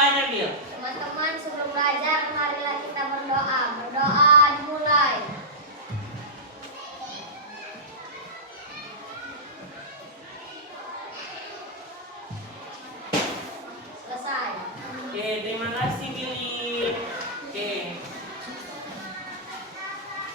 doanya, Bil? Teman-teman, sebelum belajar, marilah kita berdoa. Berdoa dimulai. Selesai. Oke, terima kasih, Billy. Oke.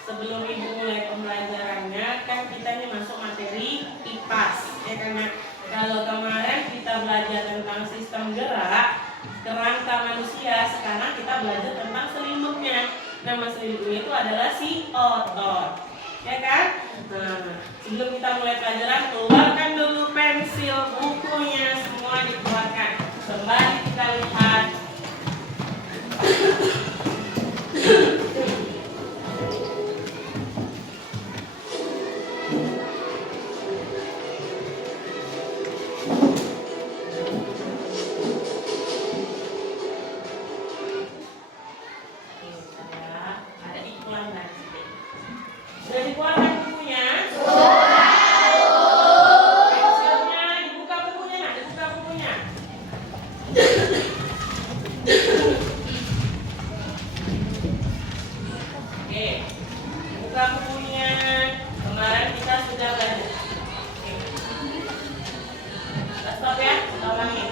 Sebelum Ibu mulai pembelajarannya, kan kita ini masuk materi IPAS. Ya, karena kalau kemarin kita belajar tentang sistem gerak, kerangka manusia, sekarang kita belajar tentang selimutnya. Nama selimutnya itu adalah si otot. Ya kan? Nah, sebelum kita mulai pelajaran, keluarkan dulu pensil, bukunya, semua dikeluarkan. Kembali kita lihat. Ada iklan dari sini. Sudah dikeluarkan bukunya? Pensilnya dibuka bukunya, nak, dibuka bukunya. Oke, buka bukunya. Kemarin kita sudah belajar. Oke. Kita stop ya, kita ulangi.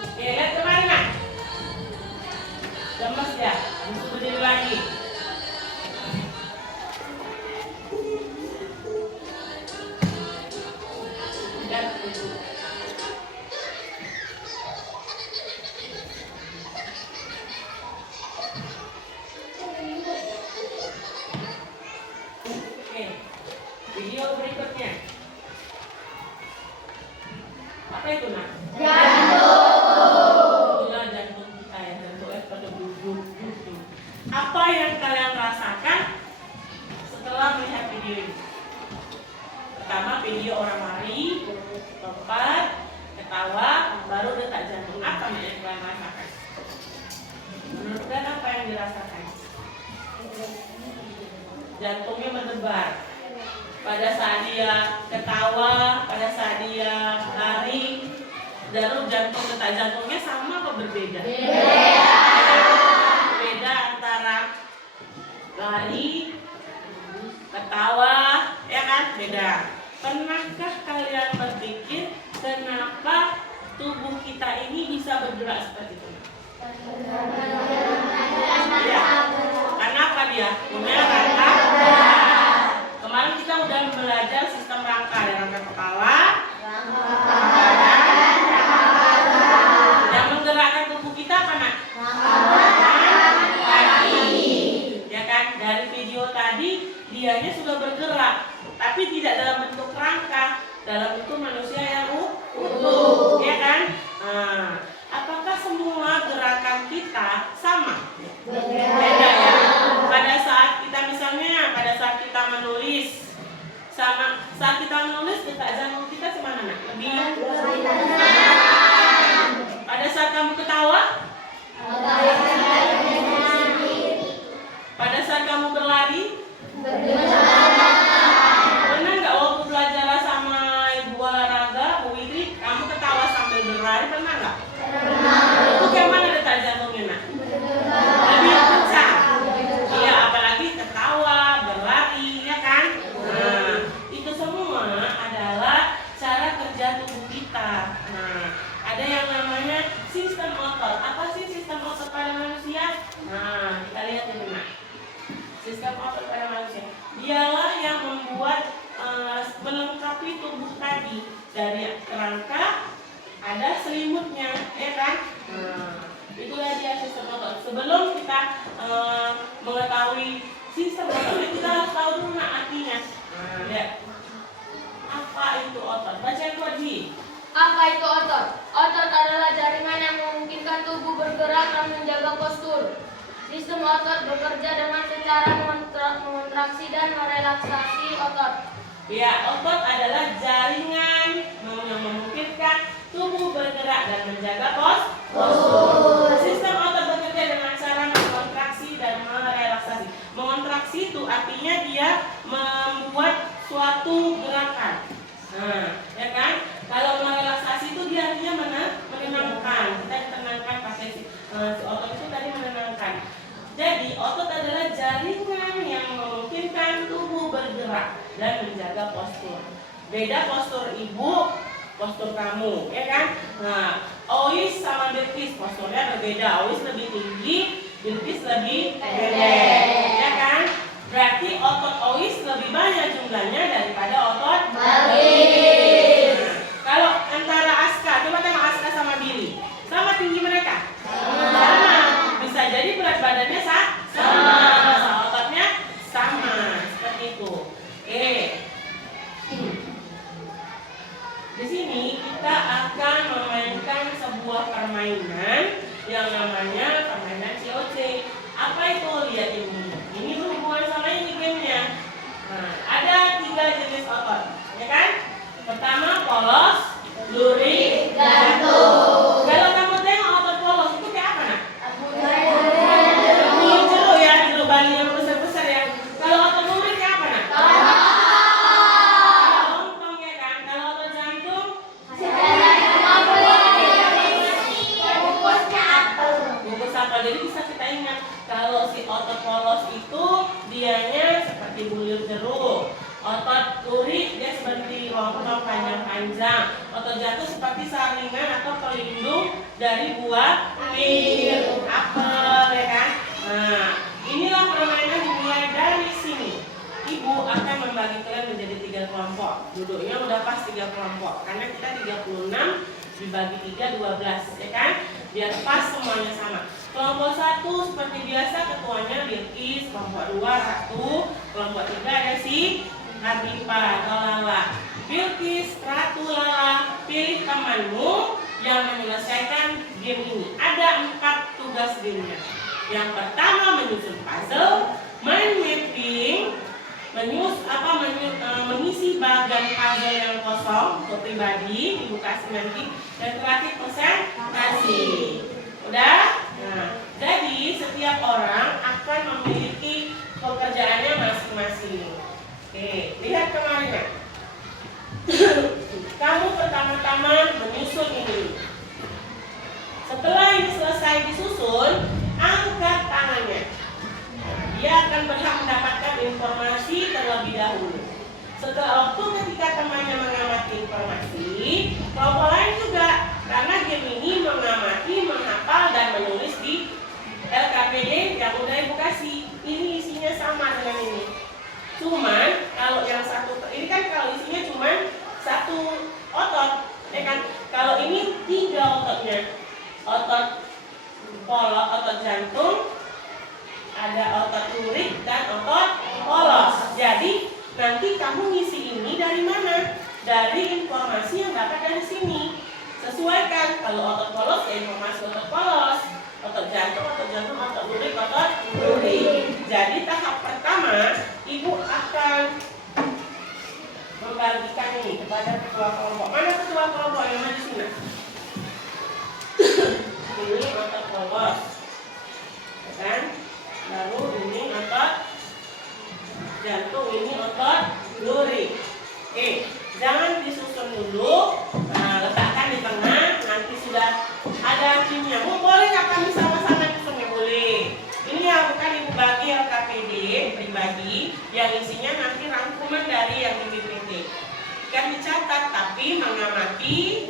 Oke, lihat kemarin, nak. Lemes ya, harus berdiri lagi. Dan oke, video berikutnya. Apa itu, nak? Itulah jantung kita ya, jantungnya pada duduk. Apa yang kalian rasakan setelah melihat video ini? Pertama, video orang lari, lompat, ketawa, baru detak jantung. Apa yang kalian rasakan? Menurut kalian apa yang dirasakan? Jantungnya berdebar. Pada saat dia ketawa, pada saat dia lari, baru jantung detak jantungnya sama atau berbeda? Beda antara lari, ketawa, ya kan? Beda. Pernahkah kalian berpikir kenapa tubuh kita ini bisa bergerak seperti itu? Ya. Kenapa dia? Punya rangka. Kemarin kita udah belajar sistem rangka. Ada rangka kepala, yang menggerakkan tubuh kita apa, nak? Kaki. Ya kan? Dari video tadi dianya sudah bergerak, tapi tidak dalam bentuk rangka, dalam bentuk manusia yang utuh, ya kan? Nah, apakah semua gerakan kita sama? Beda ya. Pada saat kita misalnya, pada saat kita menulis, sama saat kita menulis detak jantung kita semana, nak? Lebih. Pada saat kamu ketawa, pada saat kamu berlari, pernah nggak waktu belajar sama ibu olahraga, Bu Witri, kamu ketawa sambil berlari, pernah nggak? Itu kayak mana detak jantungnya, nak? Lebih kencang. Iya, apalagi ketawa, berlari, ya kan? Nah, itu semua adalah cara kerja tubuh kita. Nah, ada yang namanya sistem otot. Apa sih sistem otot pada manusia? Nah, kita lihat ini, nak. Sistem otot pada manusia, dialah yang membuat melengkapi tubuh tadi. Dari kerangka ada selimutnya, ya kan? Itulah dia sistem otot. Sebelum kita mengetahui sistem otot, kita harus tahu dulu, nak, artinya. Lihat. Apa itu otot? Baca Koji. Apa itu otot? Otot adalah jaringan yang memungkinkan tubuh bergerak dan menjaga postur. Sistem otot bekerja dengan cara mengontraksi dan merelaksasi otot. Ya, otot adalah jaringan yang memungkinkan tubuh bergerak dan menjaga postur. Sistem otot bekerja dengan cara mengontraksi dan merelaksasi. Mengontraksi itu artinya dia membuat suatu gerakan. Nah, ya kan? Kalau merelaksasi itu dia artinya menenangkan. bergerak dan menjaga postur. Beda postur ibu, postur kamu, ya kan? Nah, Ois sama Bilqis posturnya berbeda. Ois lebih tinggi, Bilqis lebih pendek, ya kan? Berarti otot Ois lebih banyak jumlahnya daripada otot Bilqis. Nah, kalau antara Aska, coba tengok Aska sama Billy, sama tinggi mereka? Sama. Bisa jadi berat badannya sama, masa ototnya sama, seperti itu. Di sini kita akan memainkan sebuah permainan yang namanya permainan COC. Apa itu? Lihat ini. Ini berhubungan sama ini gamenya. Nah, ada 3 jenis otot, ya kan? Pertama polos, lurik, gantung. Kalau kamu tengok otot polos itu kayak apa, nak? Jeruk ya, jeruk Bali yang besar-besar ya. Kalau otot lurik kayak apa, nak? Lontong ya kan. Kalau otot jantung bungkus apa? Jadi bisa kita ingat kalau si otot polos itu dianya seperti bulir jeruk. Otot lurik dia seperti lontong panjang-panjang. Otot jantung seperti saringan atau pelindung dari buah pir, apel, ya kan? Nah, inilah permainan dimulai dari sini. Ibu akan membagi kalian menjadi 3 kelompok. Duduknya udah pas 3 kelompok. Karena kita 36 dibagi 3 12, ya kan? Biar pas semuanya sama. Kelompok 1 seperti biasa ketuanya Bilqis, kelompok 2 Ratu, kelompok 3 ada si Hadipa atau Lala. Bilqis, Ratu, Lala, pilih temanmu yang menyelesaikan game ini. Ada 4 tugas gamenya. Yang pertama menyusun puzzle, main mapping, mengisi bagian puzzle yang kosong untuk pribadi, ibu kasih nanti, dan terakhir presentasi. Udah? Nah, jadi setiap orang akan memiliki pekerjaannya masing-masing. Oke, lihat kemarin ya. Kamu pertama-tama menyusun ini. Setelah ini selesai disusun, angkat tangannya. Dia akan berhak mendapatkan informasi terlebih dahulu. Setelah waktu ketika temannya mengamati informasi, kelompok lain juga, karena game ini mengamati, menghafal, dan menulis di LKPD yang udah ibu kasih. Ini isinya sama dengan ini. Cuman kalau yang satu, ini kan kalau isinya cuman 1 otot, ya kan? Kalau ini 3 ototnya, otot polos, otot jantung, ada otot lurik dan otot polos. Jadi nanti kamu ngisi ini dari mana? Dari informasi yang dapat dari sini. Sesuaikan. Kalau otot polos ya informasi otot polos, otot jantung, otot lurik, otot lurik. Jadi tahap pertama ibu akan membagikan ini kepada ketua kelompok. Mana ketua kelompok yang ada di sini? Ini otot polos, ya kan? Lalu ini otot jantung, ini otot lurik. Jangan disusun dulu. Nah, letakkan di tengah. Nanti sudah ada timnya. Boleh nggak kami sama-sama susunnya? Boleh. Ini yang akan ibu bagi LKPD pribadi, yang isinya nanti rangkuman dari yang di PPT. Kan dicatat, tapi mengamati,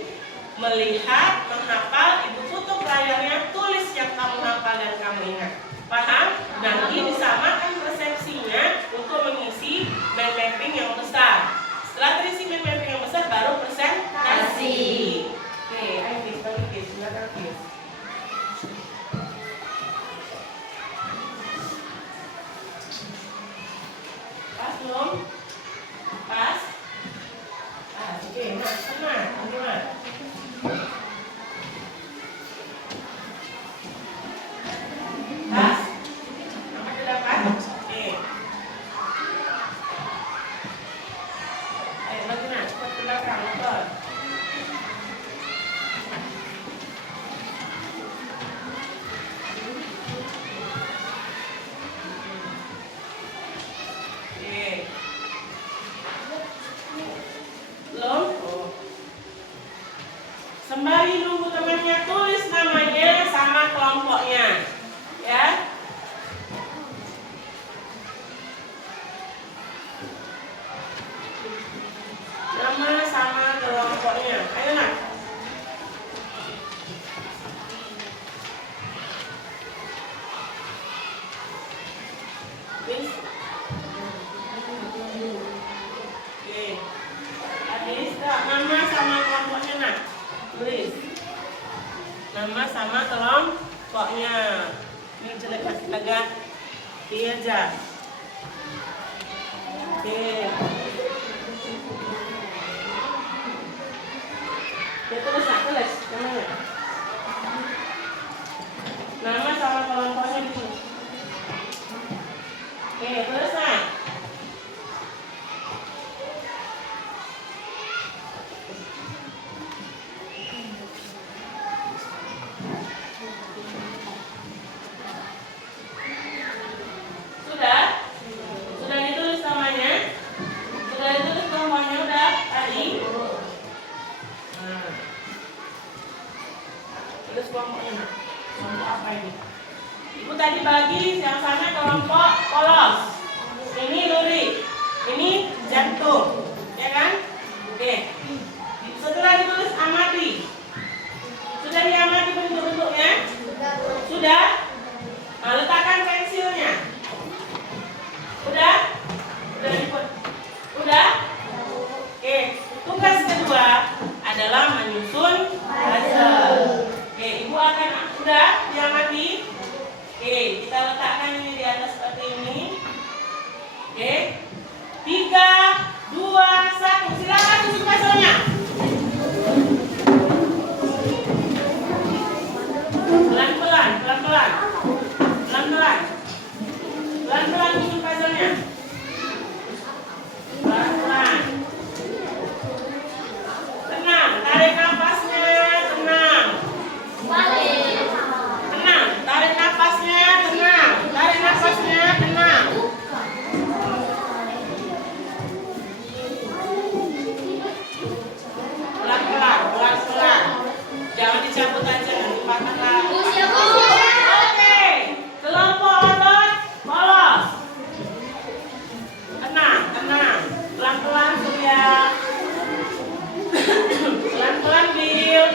melihat, menghafal, ibu tutup layarnya, tulis yang kamu hafal dan kamu ingat. Paham? Nanti disamakan persepsinya untuk mengisi mind mapping yang besar. Setelah terisi mind mapping yang besar, baru presentasi. Oke, ayo Kis, silakan Kis. Pas belum? Pas? Oke, nah, sama, Nama sama kelompoknya. Ini jelek agak iya aja. Oke. Ya terus tulis namanya. Nama sama kelompoknya di sini. Oke, terus nah. Sudah ditulis namanya? Sudah ditulis kelompoknya udah tadi? Nah. Terus kelompoknya. Kelompok apa ini? Ibu tadi bagi yang sana kelompok polos. Ini lurik. Ini jantung. Ya kan? Oke. Setelah ditulis amati. Sudah diamati bentuk-bentuknya? Sudah? Nah, letakkan pensilnya. Udah? Udah? Oke, tugas kedua adalah menyusun puzzle. Oke, ibu akan udah diamati. Oke, kita letakkan ini di atas seperti ini. Oke. 3, 2, 1. Silakan susun puzzle-nya. Pelan-pelan, pelan-pelan. Pelan-pelan. Pelan-pelan susun puzzle-nya. Pelan-pelan. Tenang, tarik nafasnya, tenang. Tenang, tarik nafasnya, tenang. Tarik nafasnya, tenang. Pelan-pelan, pelan-pelan. Jangan dicabut aja, nanti patah lagi. Oke, kelompok otot polos. Tenang, tenang. Pelan-pelan Surya. Pelan-pelan Bill.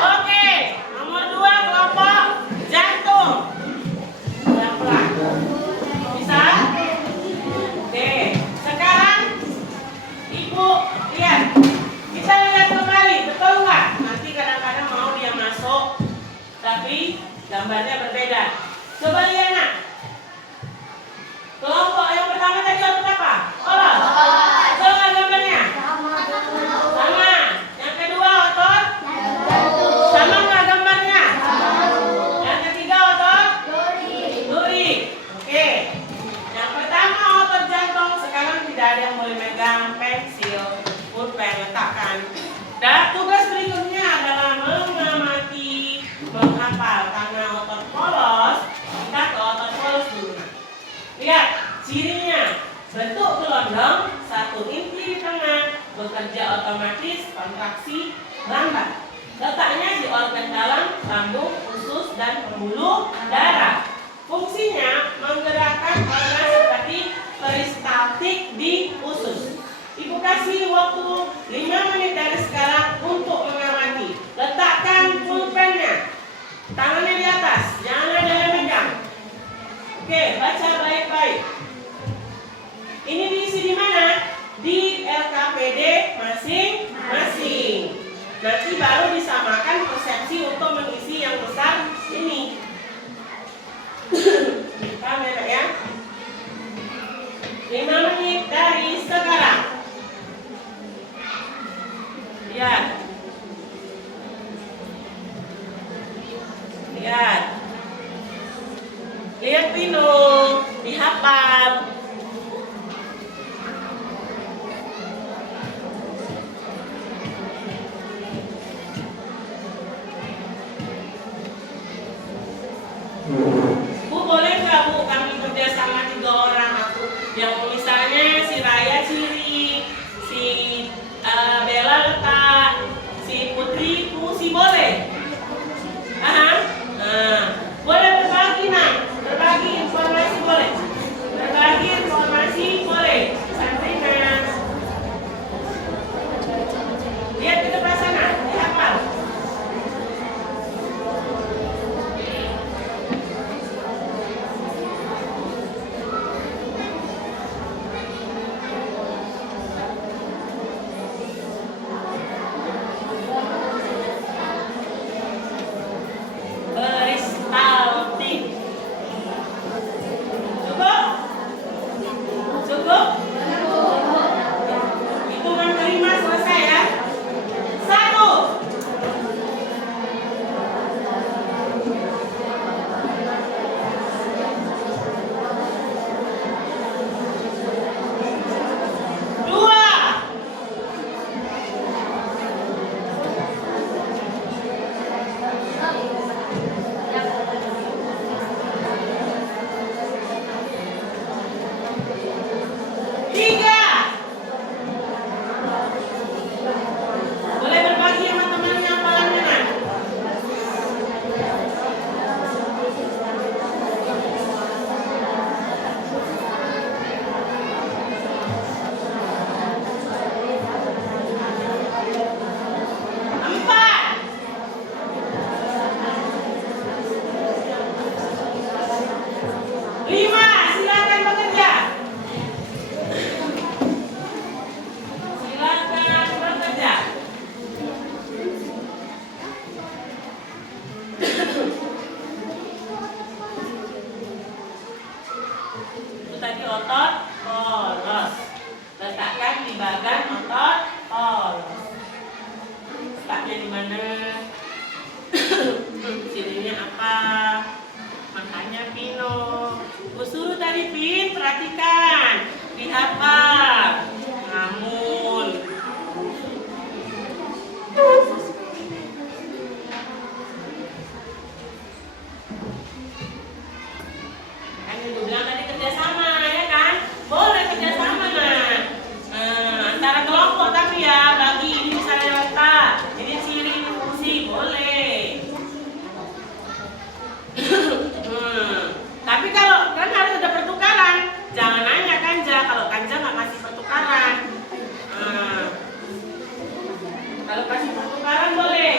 Oke, nomor 2 kelompok jantung. Pelan-pelan. Bisa? Oke, sekarang Ibu lihat. Kita lihat kembali, betul nggak? Nanti kadang-kadang mau dia masuk, tapi gambarnya berbeda. Coba lihat nak. Kelompok yang pertama tadi otot apa? Polos. Betul nggak gambarnya? Sama. Yang kedua otot? Sama nggak gambarnya? Yang ketiga otot? Duri. Oke. Yang pertama otot jantung. Sekarang tidak ada yang boleh megang pensil, pulpen, letakkan. Dan tugas berikutnya adalah mengamati, menghafal. Karena otot polos, kita ke otot polos dulu. Lihat cirinya, bentuk gelondong, satu inti di tengah, bekerja otomatis, kontraksi lambat. Letaknya di organ dalam, lambung, usus, dan pembuluh darah. Fungsinya menggerakkan organ seperti peristaltik di usus. Ibu kasih waktu 5 menit dari sekarang untuk mengamati. Letakkan pulpennya, tangannya di atas, jangan ada yang megang. Oke, baca baik-baik. Ini diisi di mana? Di LKPD masing-masing. Nanti baru disamakan persepsi untuk mengisi yang besar ini. Kamera ya. 5 menit dari sekarang. Lihat. Lihat. Lihat Pino, dihafal. Bu, boleh nggak Bu kami kerja sama 3 orang aku? Yang misalnya si Raya ciri, si Bella letak, si Putri fungsi boleh? Boleh berbagi nak, berbagi informasi boleh, berbagi informasi boleh. Santrinya, lihat ke depan sana, dihafal. Itu tadi otot polos. Letakkan di bagian otot polos. Letaknya di mana? Cirinya apa? Makanya Pino. Gue suruh tadi Pin, perhatikan. Dihafal. Namun kan ibu bilang tadi kerjasama ya kan? Boleh kerjasama antara kelompok tapi ya bagi ini misalnya letak, ini ciri ini fungsi boleh. Tapi kalau kan harus ada pertukaran, jangan nanya Kanja kalau Kanja nggak kasih pertukaran. Kalau kasih pertukaran boleh.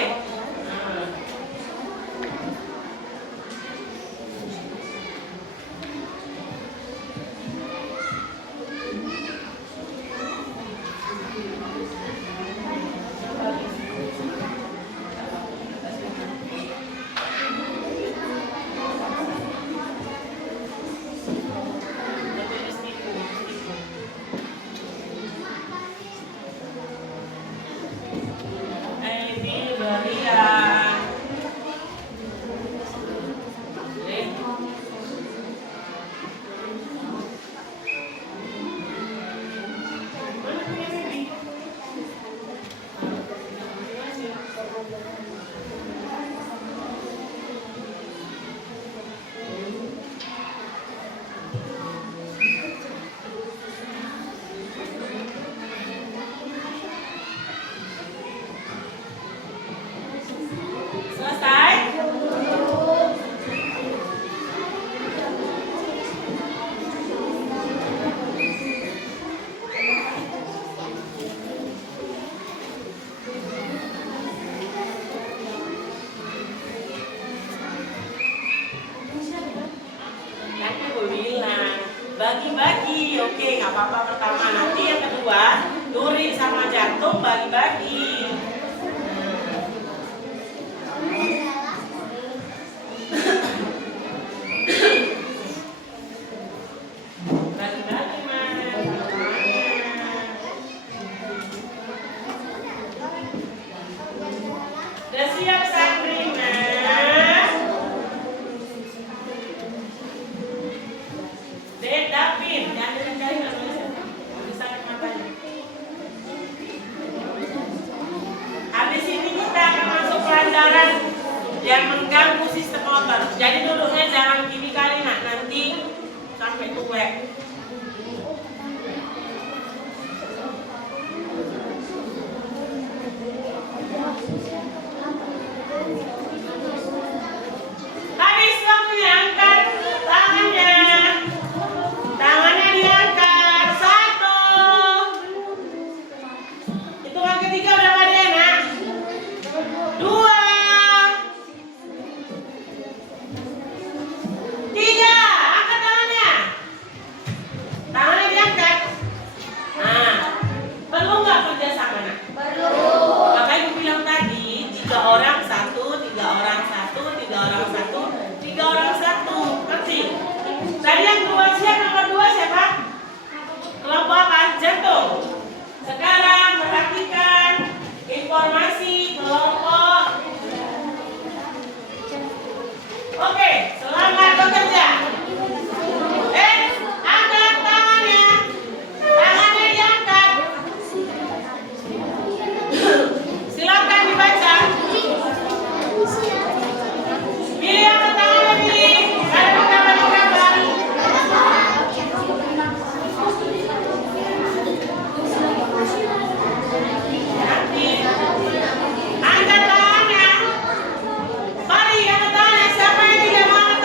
Bagi-bagi, oke nggak apa-apa pertama. Nanti yang kedua, duri sama jantung bagi-bagi. Bagi-bagi mana? Udah siap Sandrina? Davin, jangan dicari namanya. Bisa matanya. Habis ini kita akan masuk pelajaran yang mengganggu sistem otot. Jadi duduknya jangan gini kali nak, nanti sampai tua. Habis waktunya angkat tangannya. Tangannya diangkat. 1. Hitungan ketiga udah pada enak. 2. 3. Angkat tangannya. Tangannya diangkat. Nah, perlu nggak kerjasama nak? Perlu. Makanya gue bilang tadi 3 orang 1, 3 orang 1, 3 orang 1, 3 orang 1. Ngerti? Tadi yang kedua siapa? Nomor 2 siapa? Kelompok apa? Jantung. Sekarang perhatikan informasi kelompok. Oke, selamat bekerja. Angkat tangannya. Tangannya diangkat. Silakan dibaca. Pilih angkat tangannya, pilih. Ada gambar-gambar. Angkat tangannya. Mari angkat tangannya. Siapa yang tidak mau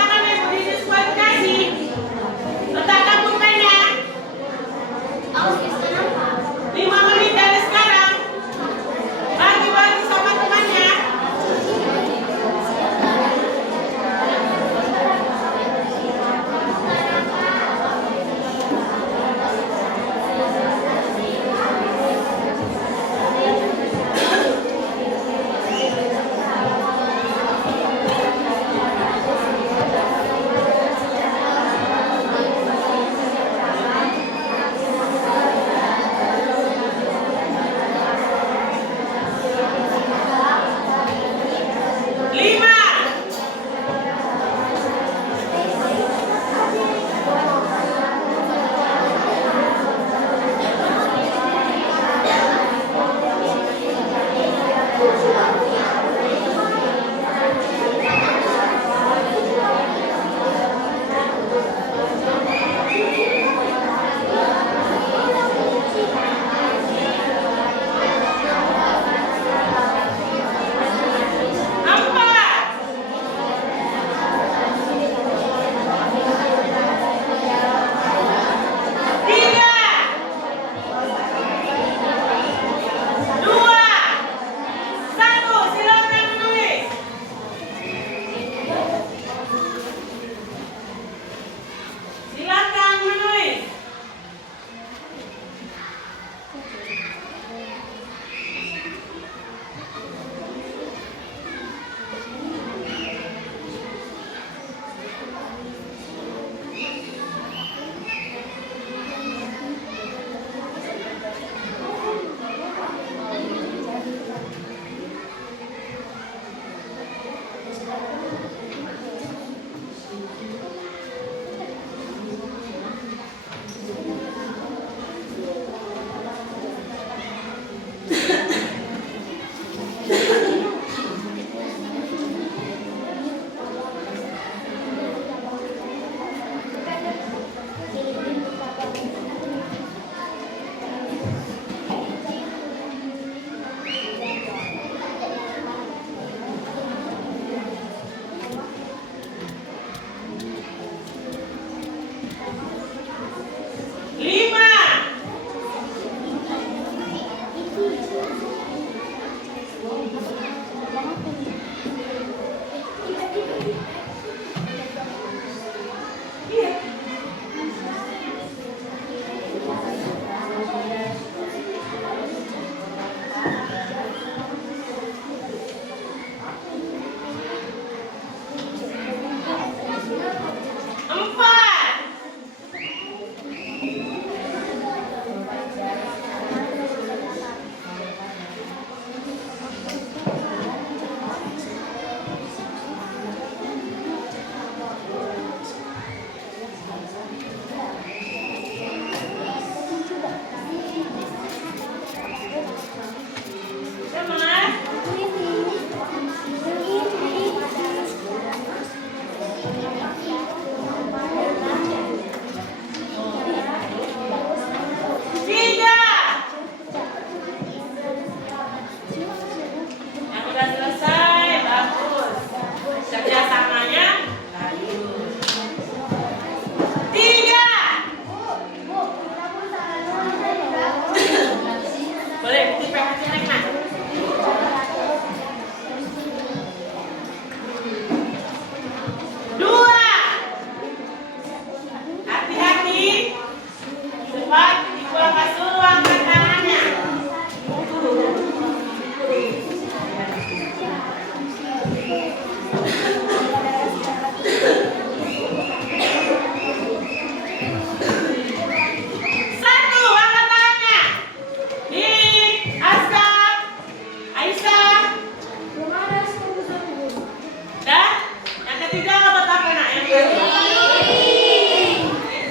ketiga otot apa nak? Yang kedua.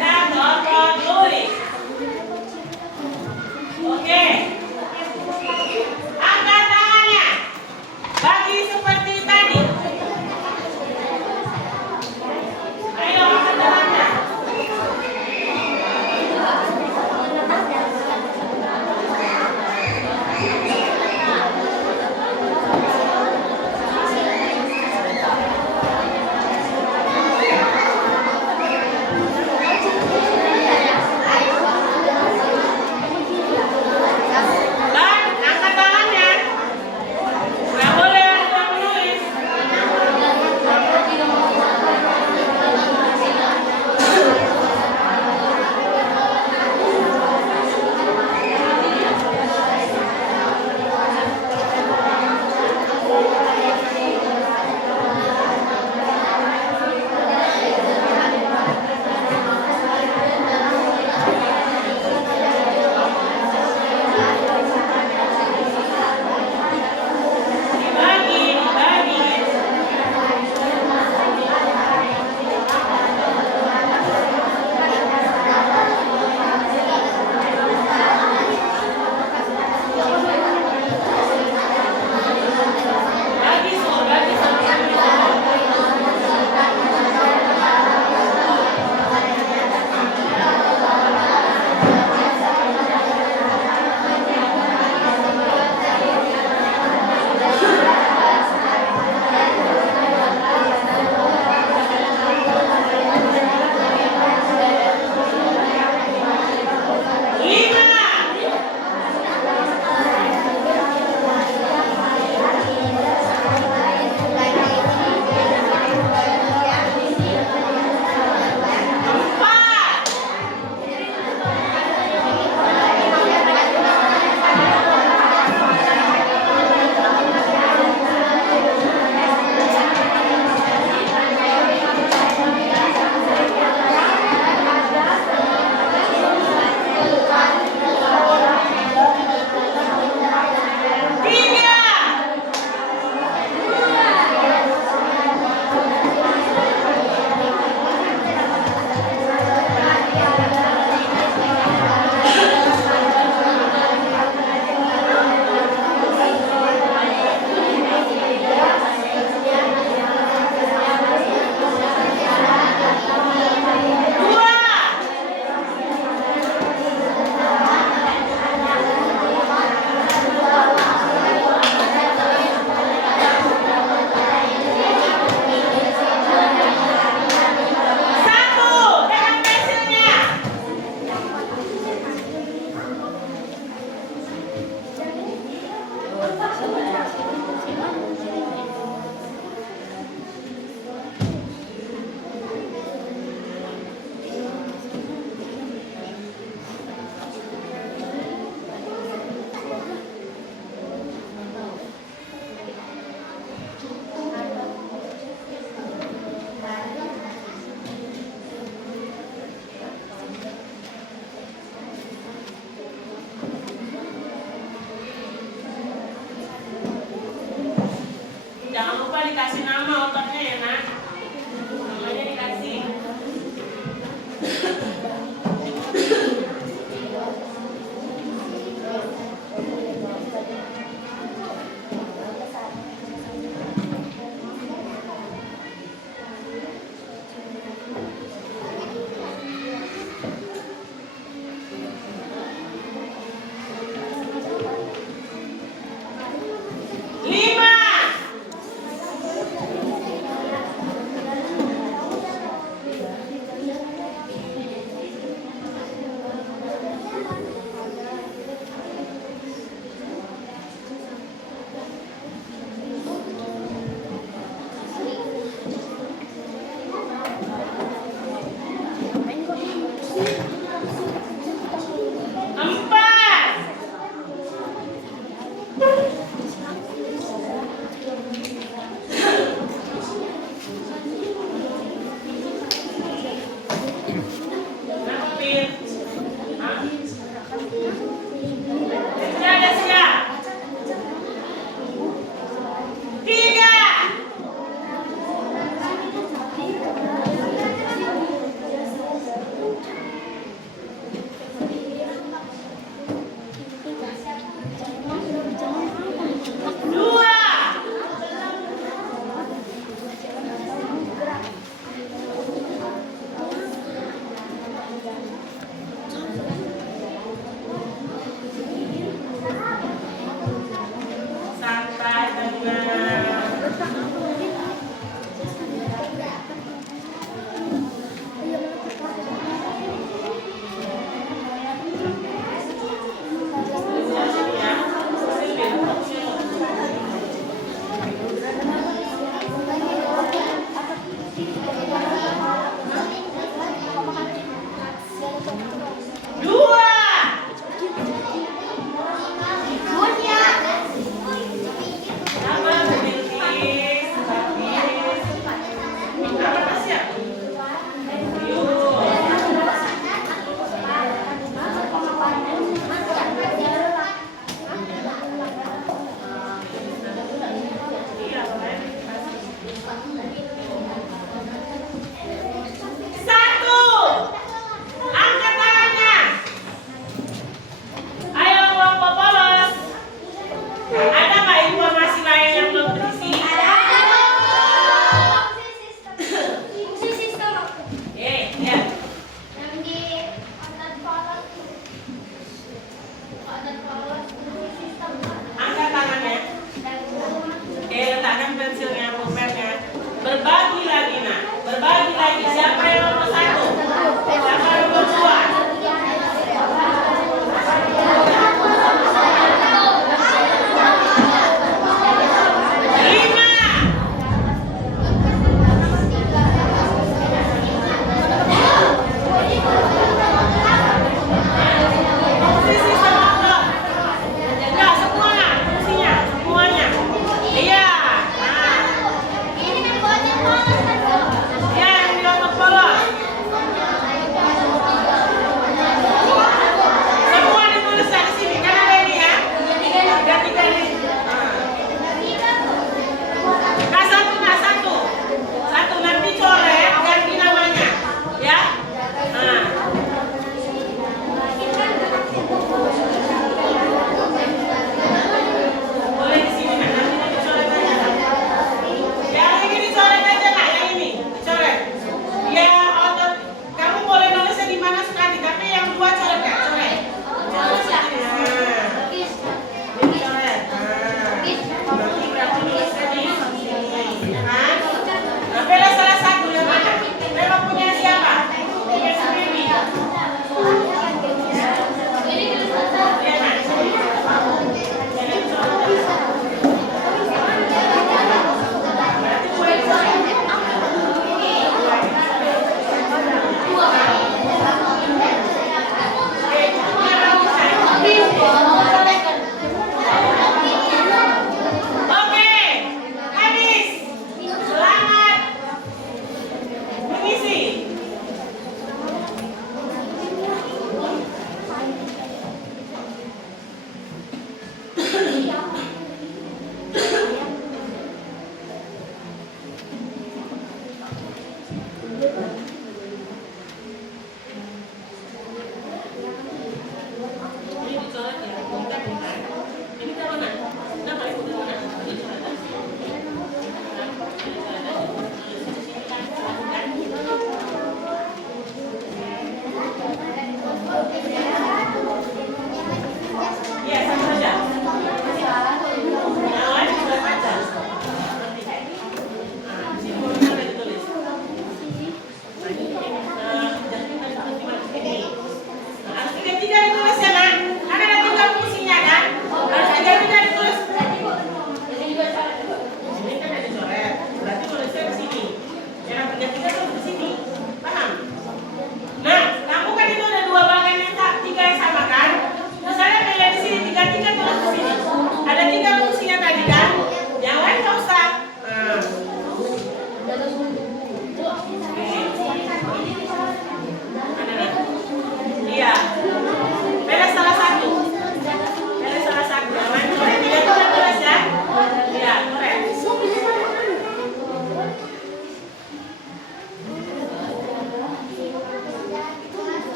Dan otot lurik. Oke. Angkat tangannya. Bagi seperti tadi. Ayo angkat tangannya.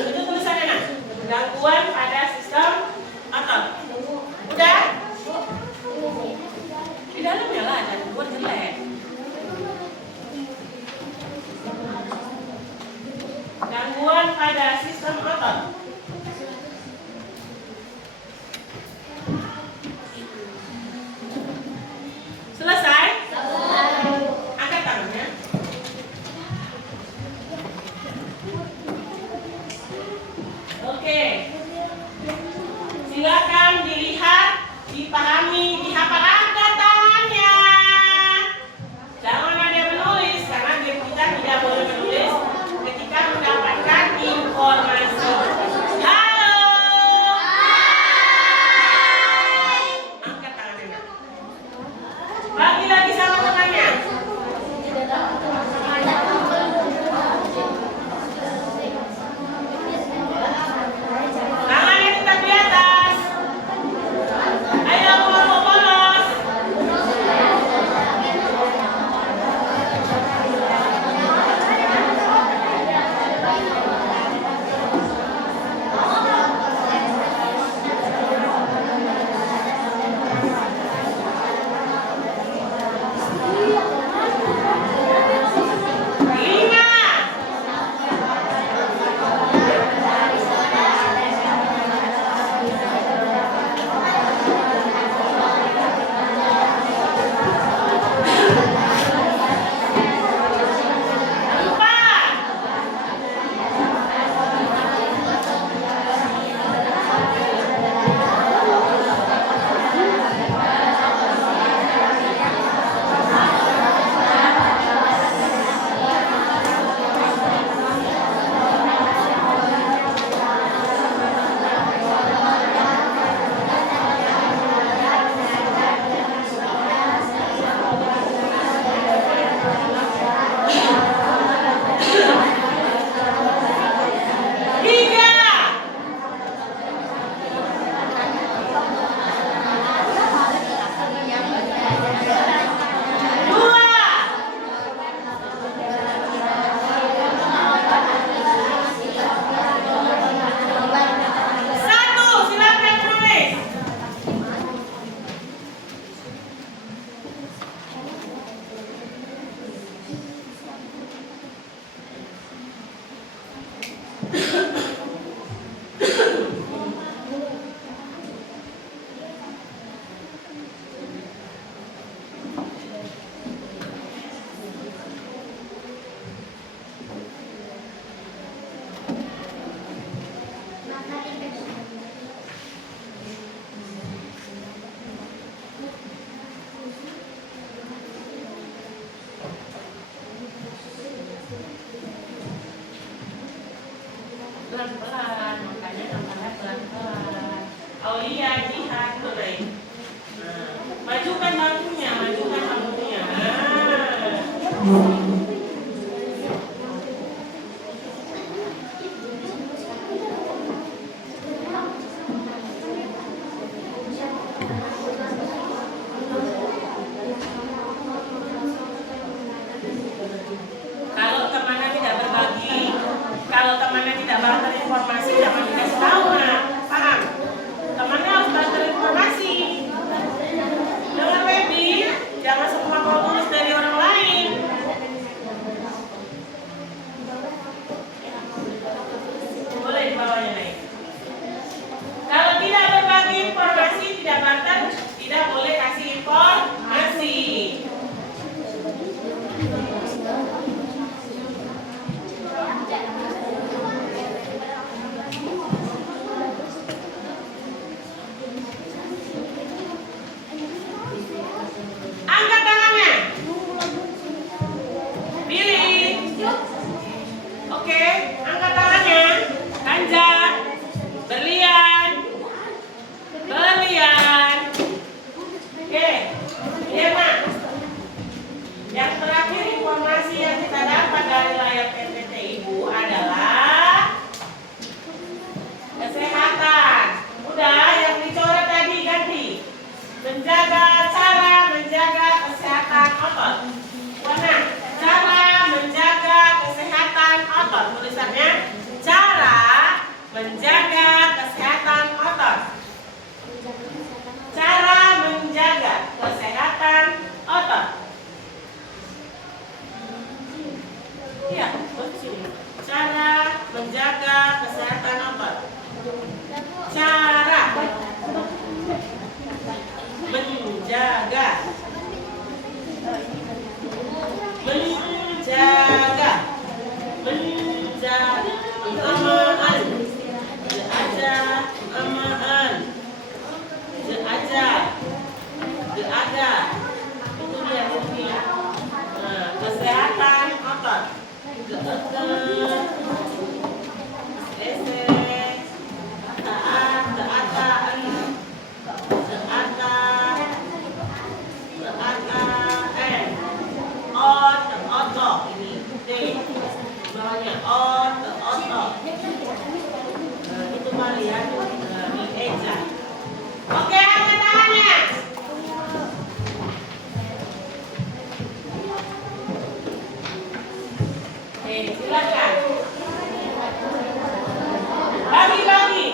Itu tulisannya nak. Gangguan pada sistem otot. Udah? Di dalamnya lah, jangan buat jelek. Gangguan pada sistem otot. Selesai? Angkat tangannya. Oke. Silakan dilihat, dipahami, dihafal. Angkat tangannya. Jangan ada menulis karena game kita tidak boleh menulis ketika mendapatkan informasi. Halo. Angkat tangannya. Bagi lagi sama temannya. Tangannya tetap di atas. Ayo bolos. Lima. Empat. Tiga. Dua. Satu. Silakan menulis. Pelan-pelan, makanya namanya pelan-pelan. Aulia, lihat mulai. Nah, majukan bangkunya. Kalau temannya tidak berbagi, kalau temannya tidak banter informasi, jangan dikasih tahu, nah, paham? Temannya harus banter informasi. Dengar baby, jangan semua kau tulis dari orang lain. Boleh di bawahnya naik. Kalau tidak berbagi informasi, tidak banter, tidak boleh kasih informasi. Angkat tangannya. Pilih. Oke, angkat tangannya. Tanjak. Berlian. Oke, iya Mak. Yang terakhir informasi yang kita dapat dari layar PPT Ibu adalah kesehatan. Udah, yang dicoret tadi ganti. Cara menjaga kesehatan otot. Warna cara menjaga menjaga kesehatan otot. Cara menjaga amaan, ada itu dia. Nah, kesehatan otot. Itu kalian di eja. Oke, angkat tangannya. Silakan. Bagi-bagi.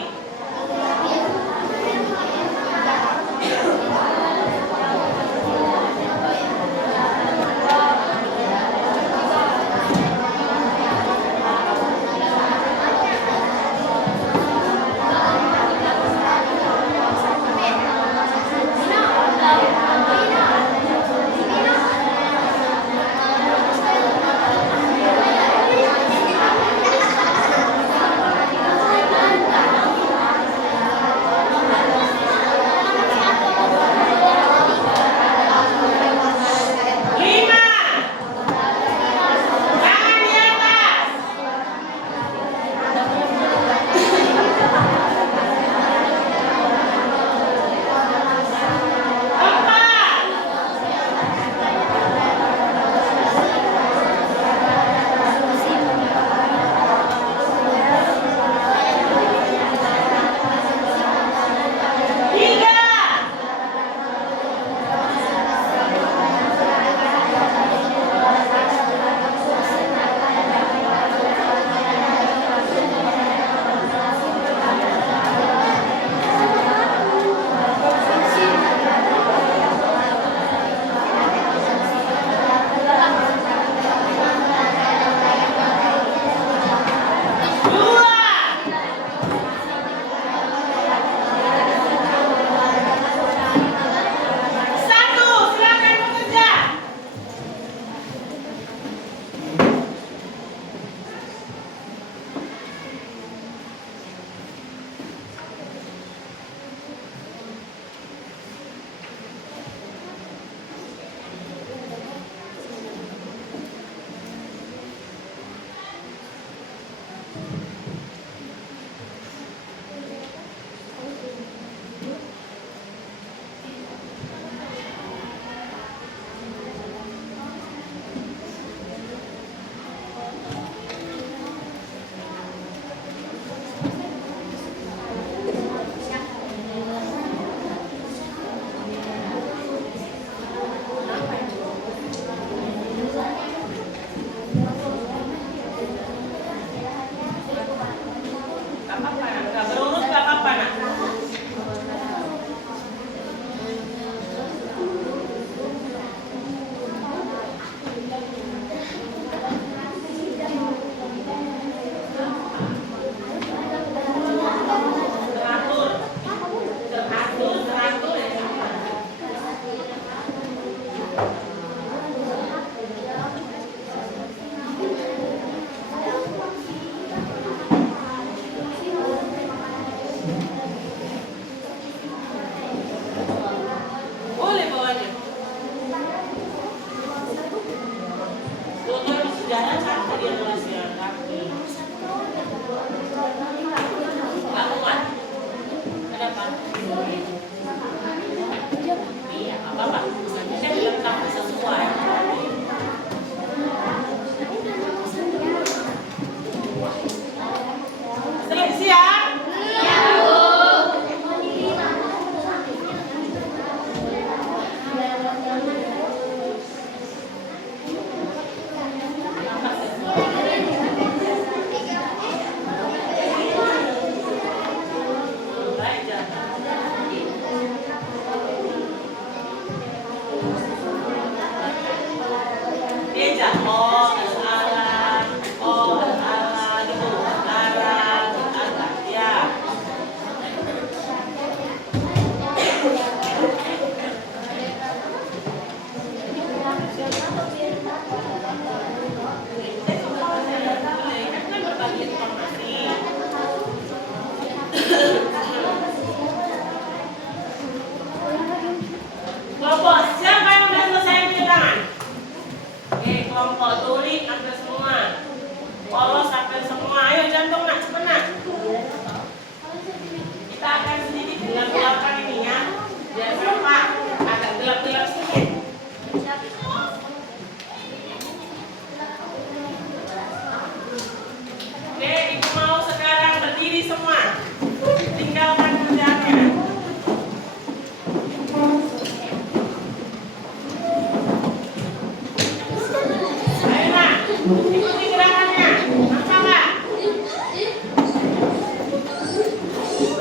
Ikuti gerakannya. Nampak nggak?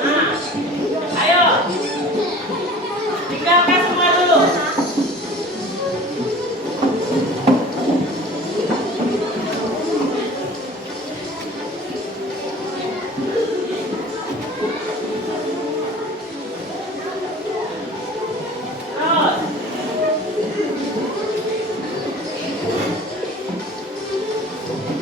Nah, ayo. Tinggalkan semua dulu. Terus.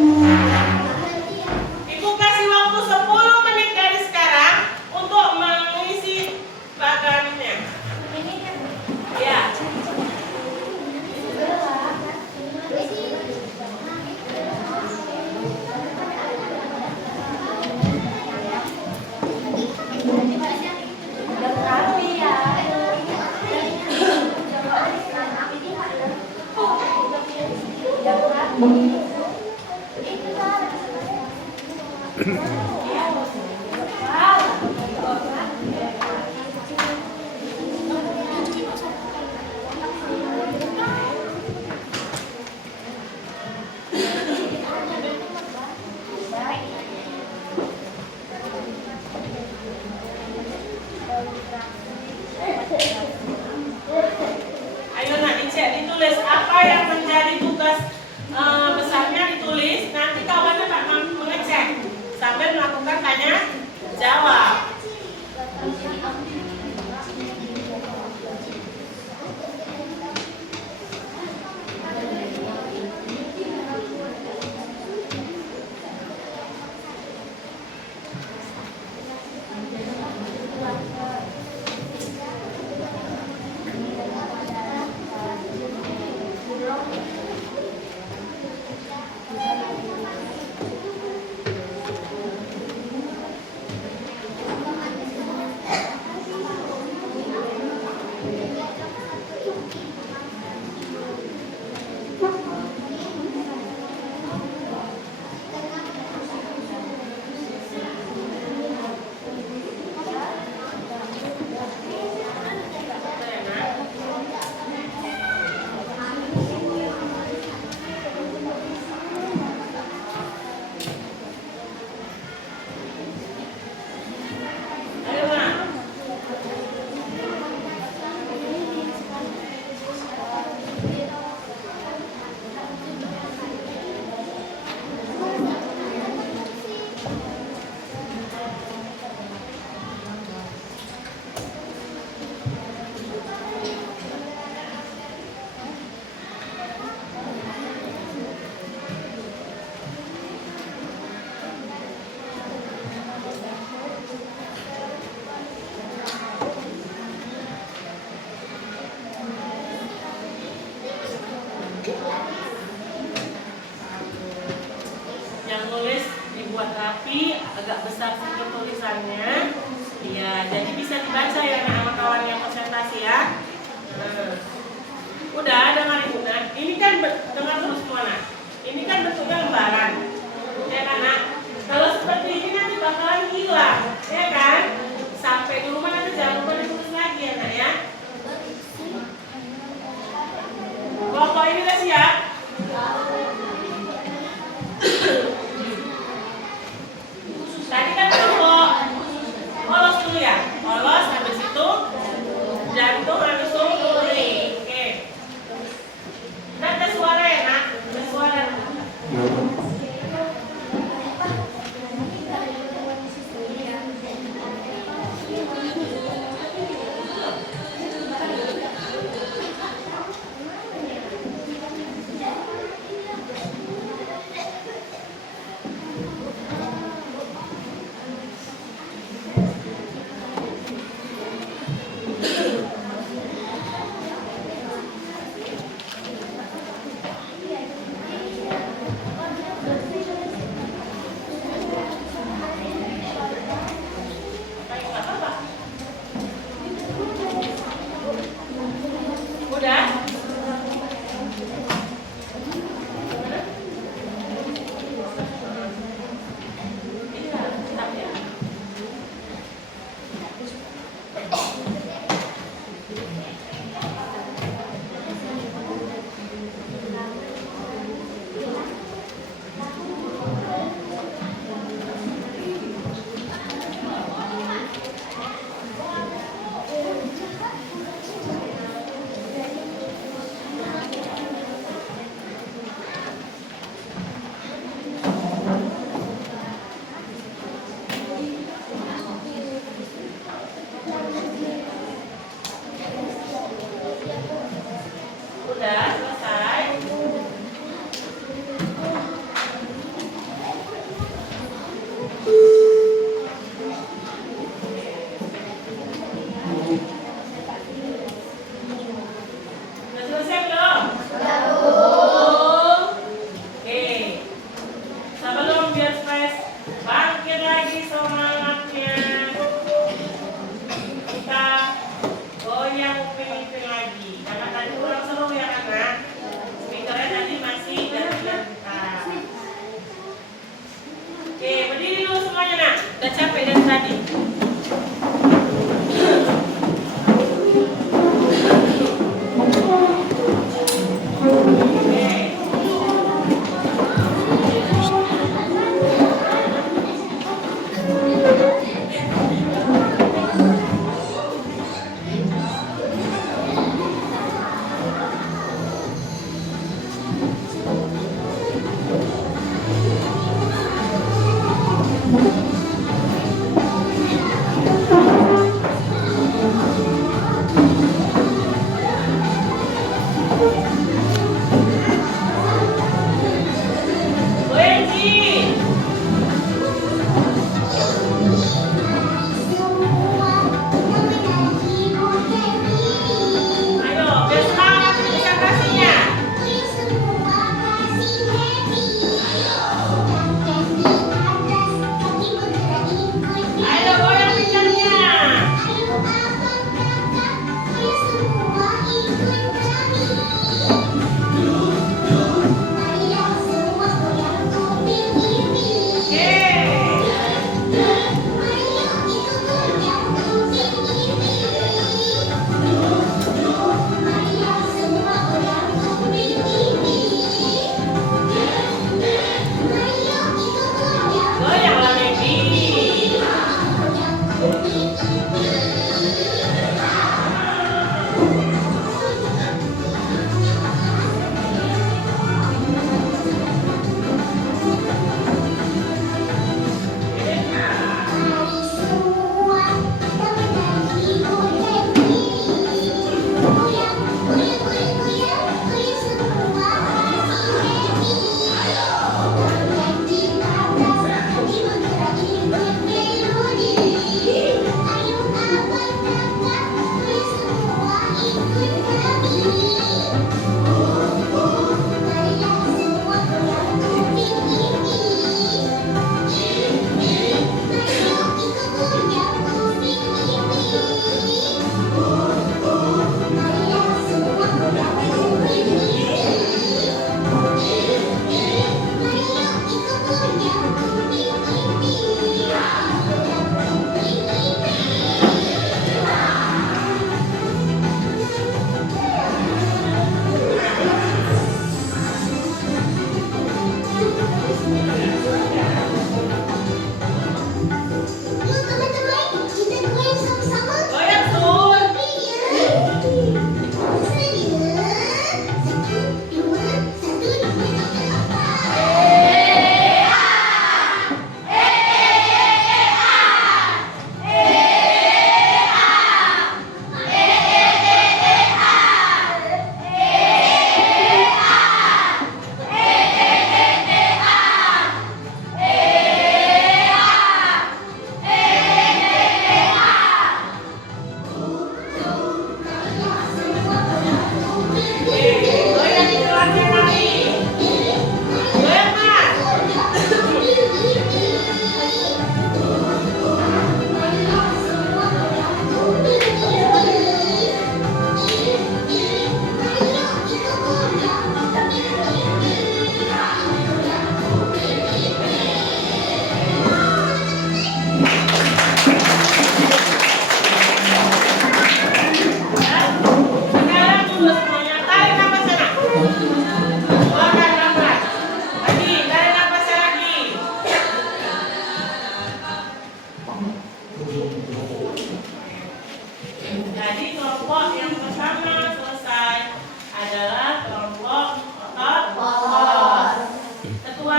Ibu kasih waktu 10 menit dari sekarang untuk mengisi bagannya. Ya. Ayo nak dicek, ditulis apa yang menjadi tugas besarnya, ditulis. Nanti kawannya tak mengecek sambil melakukan tanya jawab. Yang nulis dibuat rapi, agak besar sedikit tulisannya. Iya, jadi bisa dibaca ya anak-anak kawan yang konsentrasi ya. Udah dengar ibu nak. Ini kan dengar terus semua nak. Ini kan bentuknya lembaran, ya kan nak? Kalau seperti ini nanti bakalan hilang, ya kan? Sampai di rumah nanti jangan lupa ditulis lagi ya nak ya. Kelompok ini udah siap? Tadi kan kelompok polos dulu ya, polos habis itu jantung habis itu tuli. Oke. Nah, tes suara ya nak, tes suara.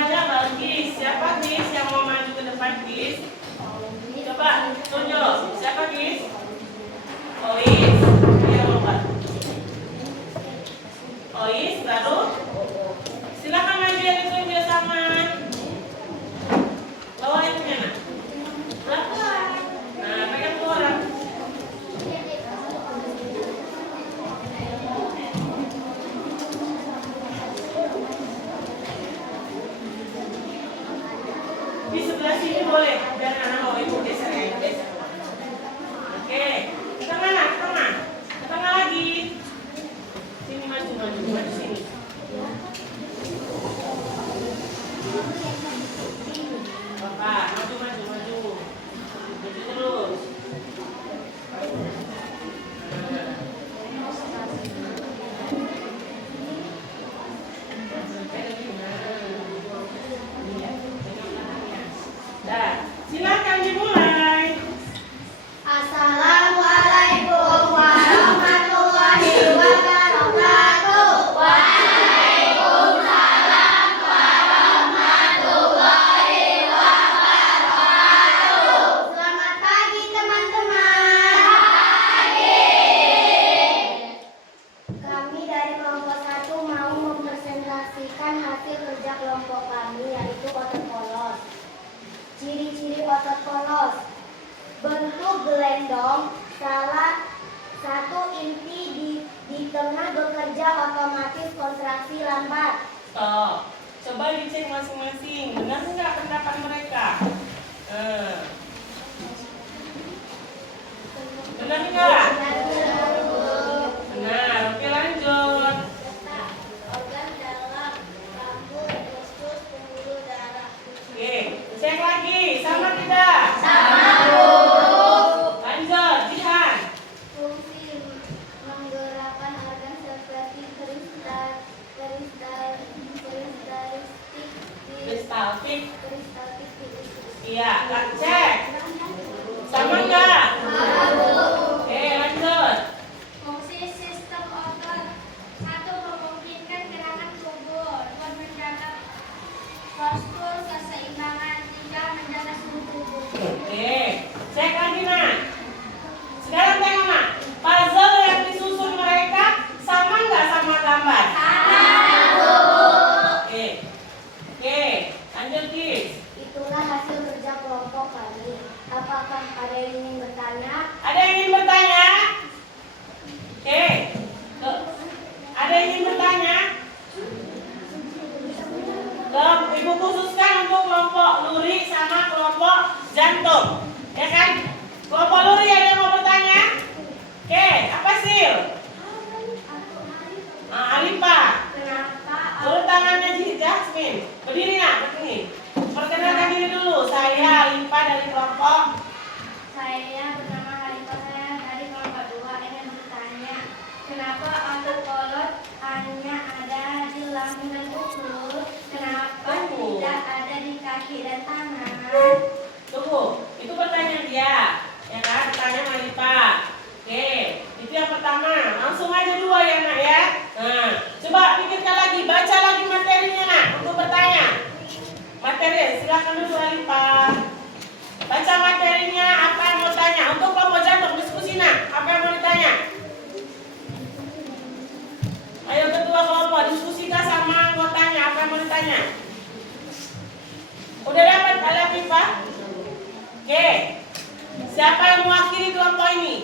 banyak bagus. Siapa Gis yang mau maju ke depan Gis? Coba tunjuk. Siapa Gis? Ois. Iya lompat. Ois baru. Silakan maju yang ditunjuk sama. Bawa itunya nak. Nah, pegang tuh orang. Di sebelah sini boleh, biar anak mau ibu geser ya, geser. Oke, ke tengah lah, ke tengah lagi. Sini maju sini. Bapak, maju terus. Dah, silakan dimulai. Assalamualaikum warahmatullahi wabarakatuh. Waalaikumsalam warahmatullahi wabarakatuh. Selamat pagi teman-teman. Kami dari kelompok 1 mau mempresentasikan hasil kerja kelompok kami, yaitu otot polos. Ciri-ciri otot polos: bentuk gelendong, salah satu inti di tengah bekerja otomatis, kontraksi lambat. Stop. Coba dicek masing-masing. Benar nggak pendapat mereka? Benar nggak? Benar. Oke, lanjut. Organ dalam rambut, usus, pembuluh darah. Oke, cek lagi. Sama tidak? Lanjut, Jihan. Fungsi menggerakkan organ seperti Kristaltik. kristaltik. Iya, cek. Sama nggak? Oke, lanjut. Fungsi sistem otot: 1. Memungkinkan gerakan tubuh, 2. Menjaga postur keseimbangan, 3. Menjaga suhu tubuh. Oke, cek lagi nak. Sekarang tengok nak. Puzzle yang disusun mereka sama nggak sama gambar? Oke, lanjut Gis. Itulah hasil kerja kelompok kami. Apakah ada yang ingin bertanya? Ada yang ingin bertanya? Oke, ada yang ingin bertanya? Ibu khususkan untuk kelompok luri sama kelompok jantung, ya kan? Kelompok luri ada yang mau bertanya? Oke, apa sih? Alipa. Kenapa Turun tangannya Jasmine. Berdiri nak, begini. Perkenalkan diri dulu. Saya Alipa dari kelompok. saya bernama Halifah, saya dari kelompok 2 ingin bertanya, kenapa otot polos hanya ada di lambung dan usus? Kenapa tidak ada di kaki dan tangan? Tunggu, itu pertanyaan dia. Ya kan, pertanyaan Alipa. Oke, itu yang pertama. Langsung aja dua ya nak ya. Nah, coba pikirkan lagi, baca lagi materinya nak untuk bertanya. Materi, silakan dulu Alipa. Baca materinya, apa yang mau tanya? Untuk kelompok jantung, diskusi nak. Apa yang mau ditanya? Ayo ketua kelompok, diskusikan sama anggotanya. Apa yang mau ditanya? Udah dapat Alipa? Oke. Siapa yang mewakili kelompok ini?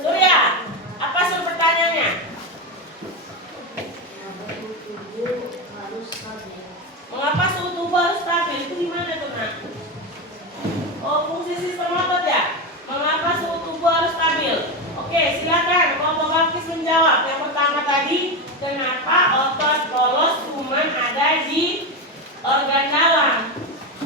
Surya, apa soal pertanyaannya? Mengapa suhu tubuh harus stabil? Itu gimana tuh nak? Oh, fungsi sistem otot ya? Mengapa suhu tubuh harus stabil? Oke, silakan kelompok Balkis menjawab. Yang pertama tadi, kenapa otot polos cuma ada di organ dalam?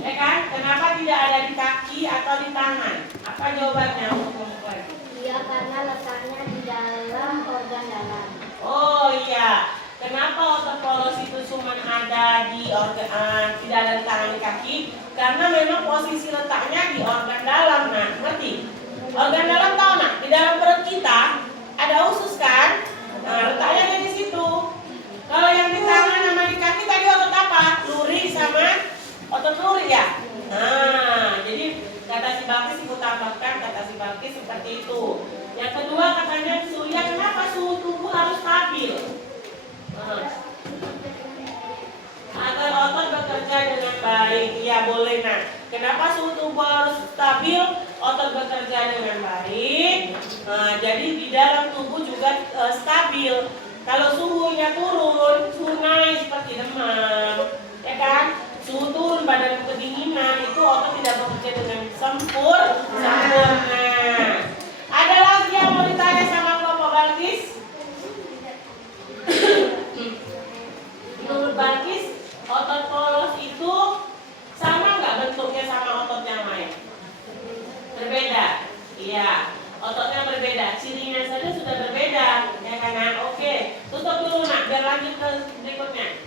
Ya kan? Kenapa tidak ada di kaki atau di tangan? Apa jawabannya untuk kelompok lain? Iya, karena letaknya di dalam organ dalam. Oh iya, kenapa otot polos itu cuma ada di organ, tidak ada di tangan di kaki? Karena memang posisi letaknya di organ dalam. Nah, ngerti? Organ dalam tahu nak? Di dalam perut kita ada usus kan? Nah, letaknya ada di situ. Kalau yang di tangan sama di kaki tadi otot apa? apa? Luri sama otot luri ya. Nah, jadi kata si Balkis ibu tambahkan kata si Balkis seperti itu. Yang kedua katanya Surya, kenapa suhu tubuh harus stabil? Agar otot bekerja dengan baik. Ya boleh nah. Kenapa suhu tubuh harus stabil? Otot bekerja dengan baik. Nah, jadi di dalam tubuh juga stabil. Kalau suhunya turun, suhu naik seperti demam, ya kan? Suhu turun, badan kedinginan, itu otot tidak bekerja dengan sempurna. Ada lagi yang mau ditanya sama Bapak Balkis? Menurut Balkis, otot polos itu sama nggak bentuknya sama otot yang lain? Berbeda. Iya, ototnya berbeda. Cirinya saja sudah berbeda, ya kan? Oke, tutup dulu nak, biar lanjut ke berikutnya.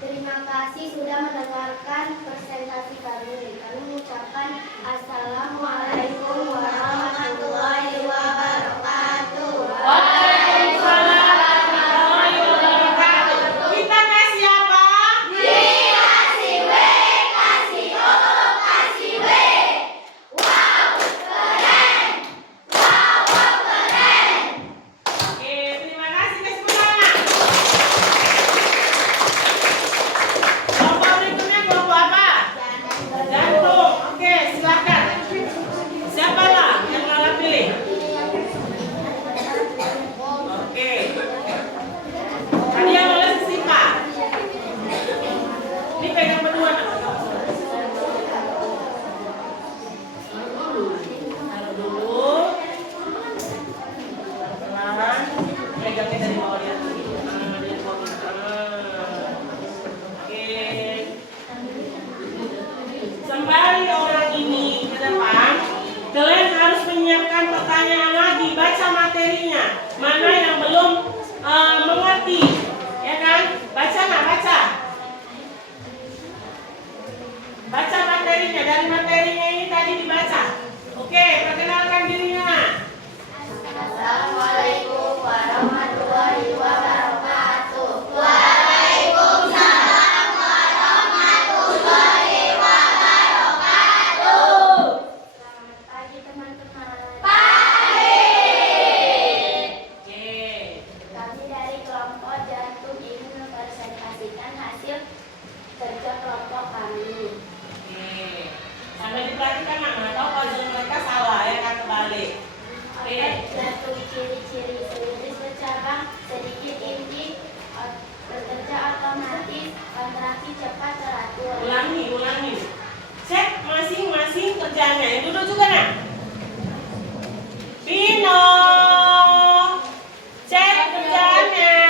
Terima kasih sudah mendengarkan presentasi kami. Kami mengucapkan Assalamualaikum warahmatullahi wabarakatuh. Waalaikumsalam warahmatullahi wabarakatuh. Kita kasih apa? Kasih W, kasih O, kasih W. Wow, keren. Wow, keren. Oke, terima kasih kesemuanya. Kelompok berikutnya kelompok apa? Jantung. Oke, silakan. Siapa lah yang malah pilih? Oke. Tadi yang malah Sipa. Ini pegang berdua nak. Taruh dulu. Pelan. Pegangnya dari bawah dia. Dari bawah. Oke. Sembari orang ini ke depan, kalian harus menyiapkan pertanyaan lagi, baca materinya. Mana yang belum mengerti, ya kan? Baca nggak baca? Baca materinya, dari materinya ini tadi dibaca. Oke, perkenalkan dirinya. Assalamualaikum warahmatullahi wabarakatuh. Waalaikumsalam warahmatullahi wabarakatuh. Selamat pagi teman-teman. Oke. Kami dari kelompok jantung ingin mempresentasikan hasil kerja kelompok kami. Oke. Sampai diperhatikan nak, tahu puzzle mereka salah ya kan kebalik. Oke. Jantung ciri-ciri seliris bercabang, sedikit inti, bekerja otomatis, kontraksi cepat teratur. Ulangi. Cek masing-masing kerjanya. Yang duduk juga nak. Pino. Cek kerjaannya.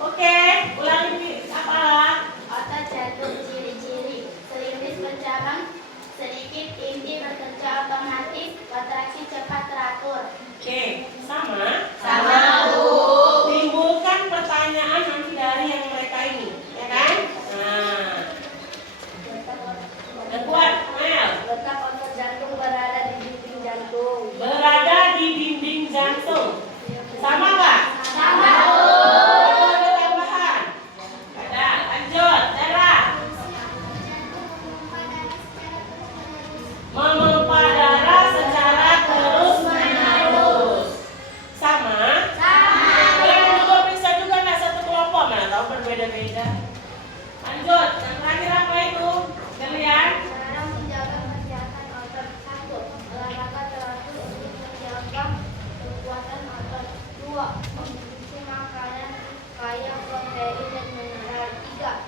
Oke, ulangi apalah. Otot jantung ciri-ciri seliris bercabang, sedikit inti, bekerja otomatis, kontraksi cepat teratur. Oke, sama. Sama, Bu. Timbulkan pertanyaan nanti dari yang mereka ini, ya kan? Nah, yang kuat, Mel. Letak otot jantung berada di dinding jantung. Berada di dinding jantung. Sama nggak? Sama, Ada tambahan? Ada. Lanjut, Dara. Memompa darah secara terus-menerus. Sama? Kalian juga periksa juga nggak satu kelompok? Mana tahu berbeda-beda. Lanjut, yang terakhir apa itu? Kalian? Cara menjaga kesehatan otot. 1. Olahraga teratur untuk menjaga kekuatan otot. 2. Mengkonsumsi makanan kaya protein dan mineral. 3.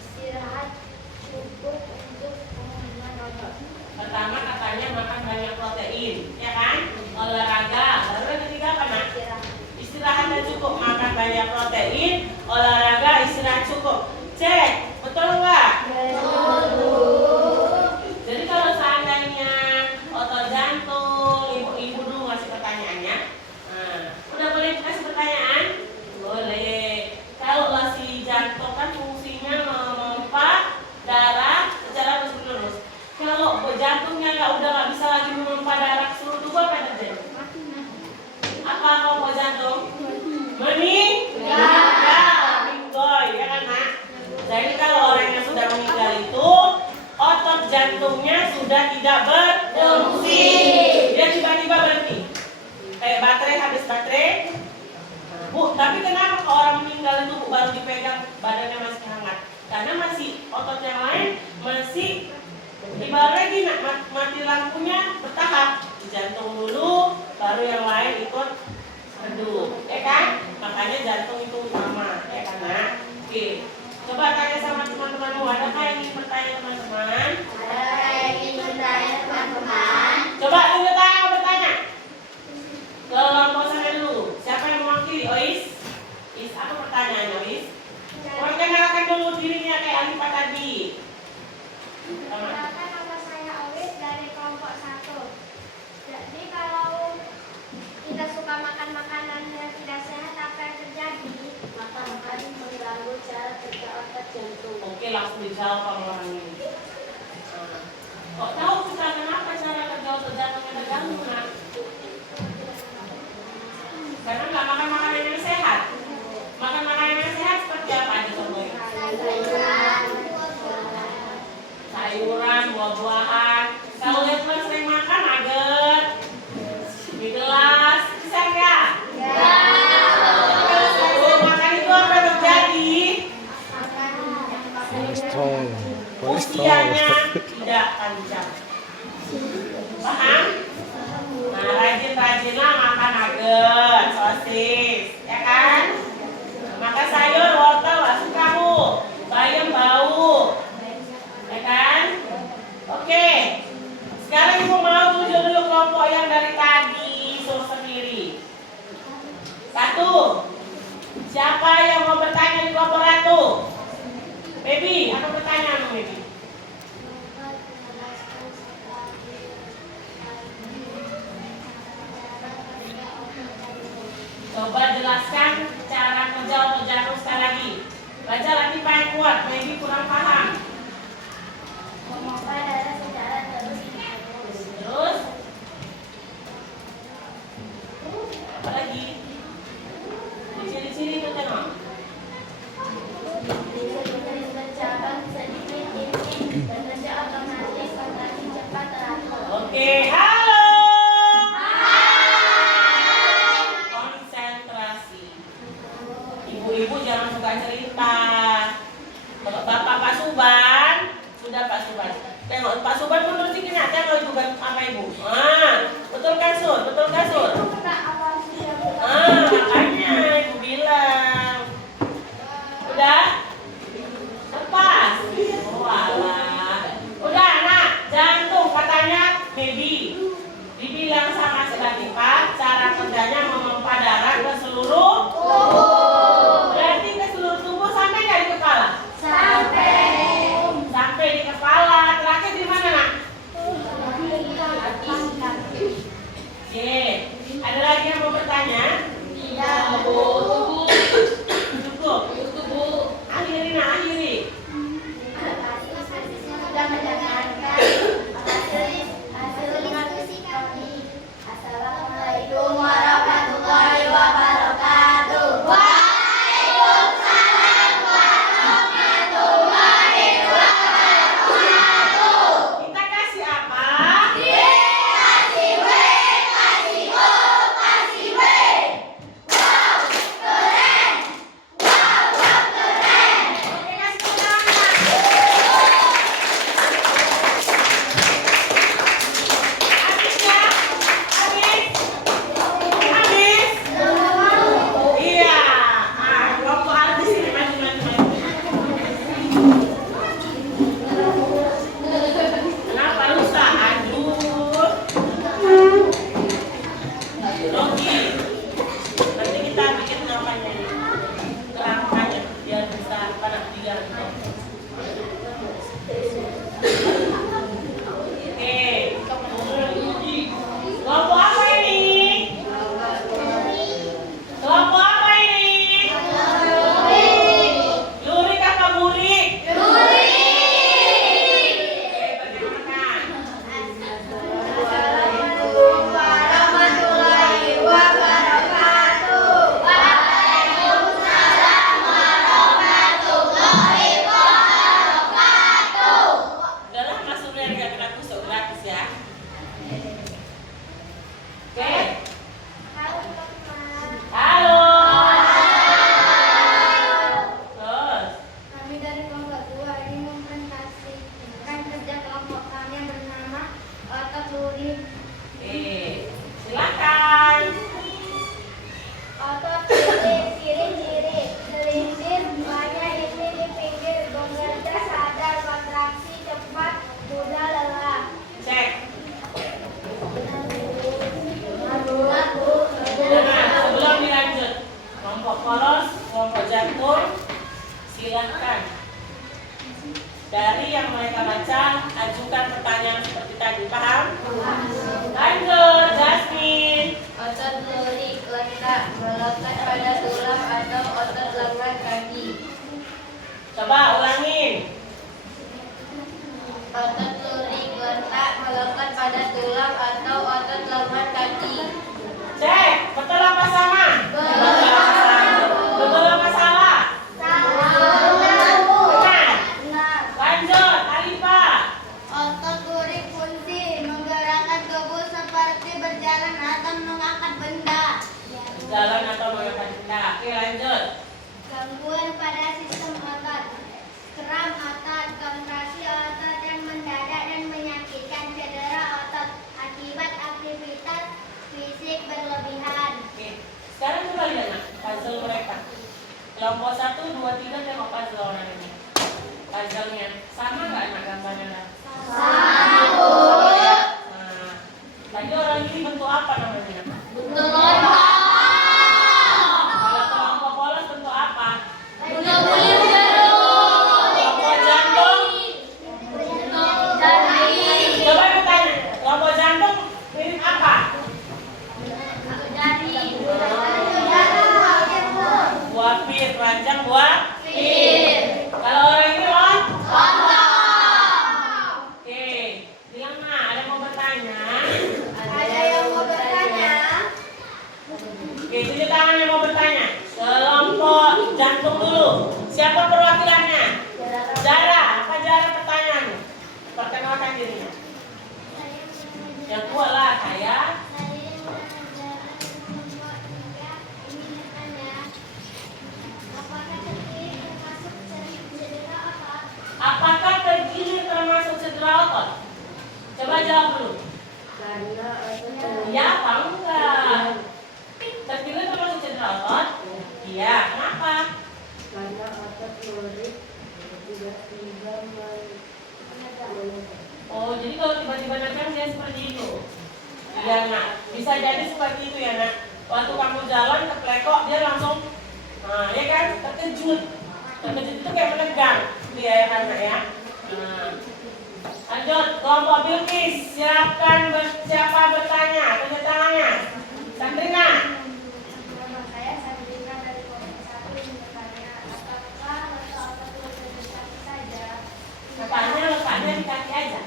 Istirahat cukup untuk pemulihan otot. Pertama katanya makan banyak protein, ya kan? Olahraga. Lalu yang ketiga apa nak? Istirahat dan cukup, makan banyak protein, olahraga, istirahat cukup. Cek, betul nggak? Jadi kalau seandainya otot jantung, ibu-ibu dulu ngasih pertanyaannya. Nah, udah boleh kasih pertanyaan? Boleh. Kalau si jantung kan fungsinya memompa darah secara terus-menerus. Kalau jantungnya udah nggak bisa lagi memompa darah ke seluruh tubuh, apa yang terjadi? Apa kelompok jantung? Meninggal. tidak berfungsi. Dia tiba-tiba berhenti. Kayak baterai, habis baterai. Bu, tapi kenapa kalau orang meninggal itu baru dipegang badannya masih hangat? Karena masih otot yang lain masih dibalik lagi, mati lampunya bertahap. Jantung dulu, baru yang lain ikut redup, ya kan? Makanya jantung itu utama, ya kan? Nah, oke. Coba tanya sama teman-temanmu, adakah yang ingin bertanya teman-teman? Ada yang ingin bertanya teman-teman? Coba tunjuk tangan bertanya. Ke kelompok sana dulu. Siapa yang mewakili? Ois? Is, apa pertanyaannya, Ois? Perkenalkan dulu dirinya kayak Alifa tadi. Perkenalkan, nama saya Ois dari kelompok 1. Jadi kalau kita suka makan makanan yang tidak sehat, apa yang terjadi? Makan makanan mengganggu cara kerja otot jantung. Oke, langsung dijawab sama orang ini. Kok tahu kita kenapa cara kerja otot jantungnya terganggu, nak? Karena nggak makan makanan yang sehat. Makan makanan yang sehat seperti apa aja contohnya? Sayuran, buah-buahan. Kalau lihat sering makan nugget di gelas, bisa nggak? Kalau sering makan itu apa yang terjadi? Usianya tidak panjang. Paham? Nah, rajin-rajinlah makan nugget, sosis, ya kan? Makan sayur, wortel, gak suka bu. Bayam bau, ya kan? Oke. Sekarang ibu mau tunjuk dulu kelompok yang dari tadi suruh sendiri. 1. Siapa yang mau bertanya di kelompok 1? Baby, apa pertanyaanmu, Baby? Coba jelaskan cara kerja otot jantung sekali lagi. Baca lagi paling kuat, Baby kurang paham. Memompa darah secara terus. Terus? Apa lagi? Di sini itu tengok. Bercabang sedikit ini bekerja otomatis, kontraksi cepat teratur. Oke, halo. Konsentrasi. Ibu-ibu jangan suka cerita. Bapak Pak Suban, sudah Pak Suban. Tengok Pak Suban mundur sikitnya. Tengok ibu apa ibu? Betul kasur, betul kasur. Makanya ibu bilang. Udah? Lepas. Oh alah. Udah nak, jantung katanya baby. Dibilang sama si Latifah, cara kerjanya memompa darah ke seluruh tubuh. Berarti ke seluruh tubuh sampai nggak di kepala? Sampai di kepala. Terakhir di mana nak? Oke. Ada lagi yang mau bertanya? Cukup. Akhiri nak, akhiri. Sudah mendengarkan hasil diskusi kami. Assalamualaikum warahmatullahi wabarakatuh. Waalaikumsalam warahmatullahi wabarakatuh. Kita kasih apa? Kasih W, kasih O, kasih W. Wow, keren. Wow, keren. Oke, kasih tepuk tangan. Habis ya? Habis? Habis? Iya. Kelompok alat di sini maju. Kenapa lusa? Aduh. Rogi. Nanti kita bikin namanya ini. Kerangkanya biar bisa panas tiga. Oke. Kelompok apa ini? Kelompok apa ini? Lurik apa burik? Oke, perkenalkan. Assalamualaikum warahmatullahi wabarakatuh. Waalaikumsalam warahmatullahi wabarakatuh. Silahkan. Dari yang mereka baca, ajukan pertanyaan seperti tadi. Paham? Lanjut, Jasmine. Otot lurik letak melekat pada tulang atau otot lengan kaki. Coba ulangin. Otot lurik letak melekat pada tulang atau otot lengan kaki. Cek, betul apa sama? Betul apa salah? Benar. Lanjut, Alifah. Otot lurik fungsi menggerakkan tubuh seperti berjalan atau mengangkat benda. Jalan atau mengangkat benda. Oke, lanjut. Gangguan pada sistem otot, kram otot, kontraksi otot yang mendadak dan menyakitkan, cedera otot akibat aktivitas fisik berlebihan. Oke, sekarang coba lihat nak, puzzle mereka. Kelompok 1, 2, 3 tengok puzzle orang ini. Puzzle-nya sama nggak nak gambarnya? Nak? Satu. Nah, tadi orang ini bentuk apa namanya? Bentuk lontong. Kalau kelompok polos bentuk apa? Bentuk bulir jeruk. Kelompok jantung. Jari. Coba bertanya, kelompok jantung mirip apa? Jari. Buah pir, ranjang buah. Pir. Kalau orang ini Lontong. Oke, bilang nah, ada yang mau bertanya? Ada yang mau bertanya? Oke, tunjuk tangan yang mau bertanya. Kelompok jantung dulu. Siapa perwakilannya? Zara, apa Zara pertanyaan? Perkenalkan dirinya. Yang tua lah saya. Apakah tergilir termasuk cedera otot? Coba jawab dulu. Ya apa enggak? Tergilir termasuk cedera otot? Iya, kenapa? Karena otot lurik tiba-tiba Oh, jadi kalau tiba-tiba nempel dia seperti itu. Iya nak, bisa jadi seperti itu ya nak. Waktu kamu jalan keplekok dia langsung, nah ya kan, terkejut. Terkejut itu kayak menegang dia ya kan nak ya. Nah, lanjut, kelompok Bilkis, siapa bertanya, tunjuk tangannya. Sandrina. Nama saya Sabrina dari kelompok 1 ingin bertanya, apakah otot lurik di kaki saja? Katanya letaknya di kaki aja.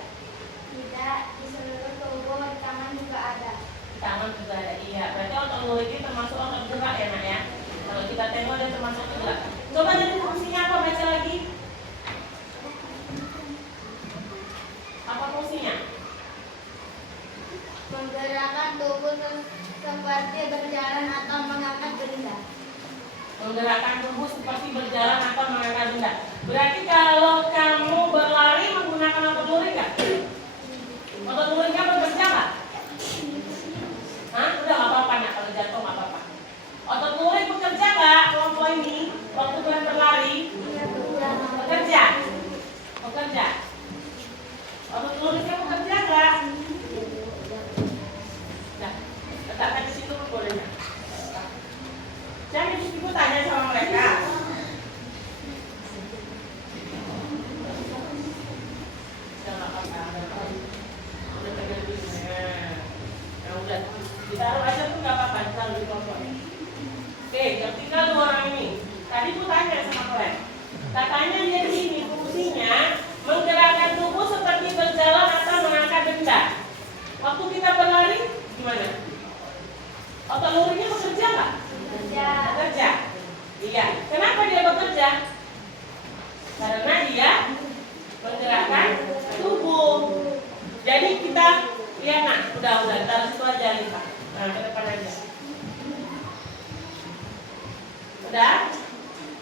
Tidak, di seluruh tubuh, di tangan juga ada. Di tangan juga ada, iya. Berarti otot lurik ini termasuk otot gerak ya nak ya. Kalau kita tengok dia termasuk gerak. Coba jadi fungsinya apa, baca lagi. Apa fungsinya? Menggerakkan tubuh seperti berjalan atau mengangkat benda. Menggerakkan tubuh seperti berjalan atau mengangkat benda. Berarti kalau kamu berlari menggunakan otot lurik nggak? Otot luriknya bekerja nggak? Hah? Udah nggak apa-apa nak, kalau jatuh nggak apa-apa. Otot lurik bekerja nggak kelompok ini waktu kalian berlari? Bekerja. Bekerja. Otot luriknya bekerja nggak? Nah, letakkan di situ boleh nggak? Jangan ibu tanya sama mereka. Jangan apa-apa. Udah pegang dulu. Nah, udah ditaruh aja tuh nggak apa-apa, ditaruh di kelompok. Oke, yang tinggal 2 orang ini. Tadi aku tanya sama kalian. Katanya dia di sini fungsinya menggerakkan tubuh seperti berjalan atau mengangkat benda. Waktu kita berlari gimana? Otot luriknya bekerja nggak? Bekerja. Iya. Kenapa dia bekerja? Karena dia menggerakkan tubuh. Jadi kita lihat nak, udah taruh situ aja Lisa. Nah, ke depan aja. Udah?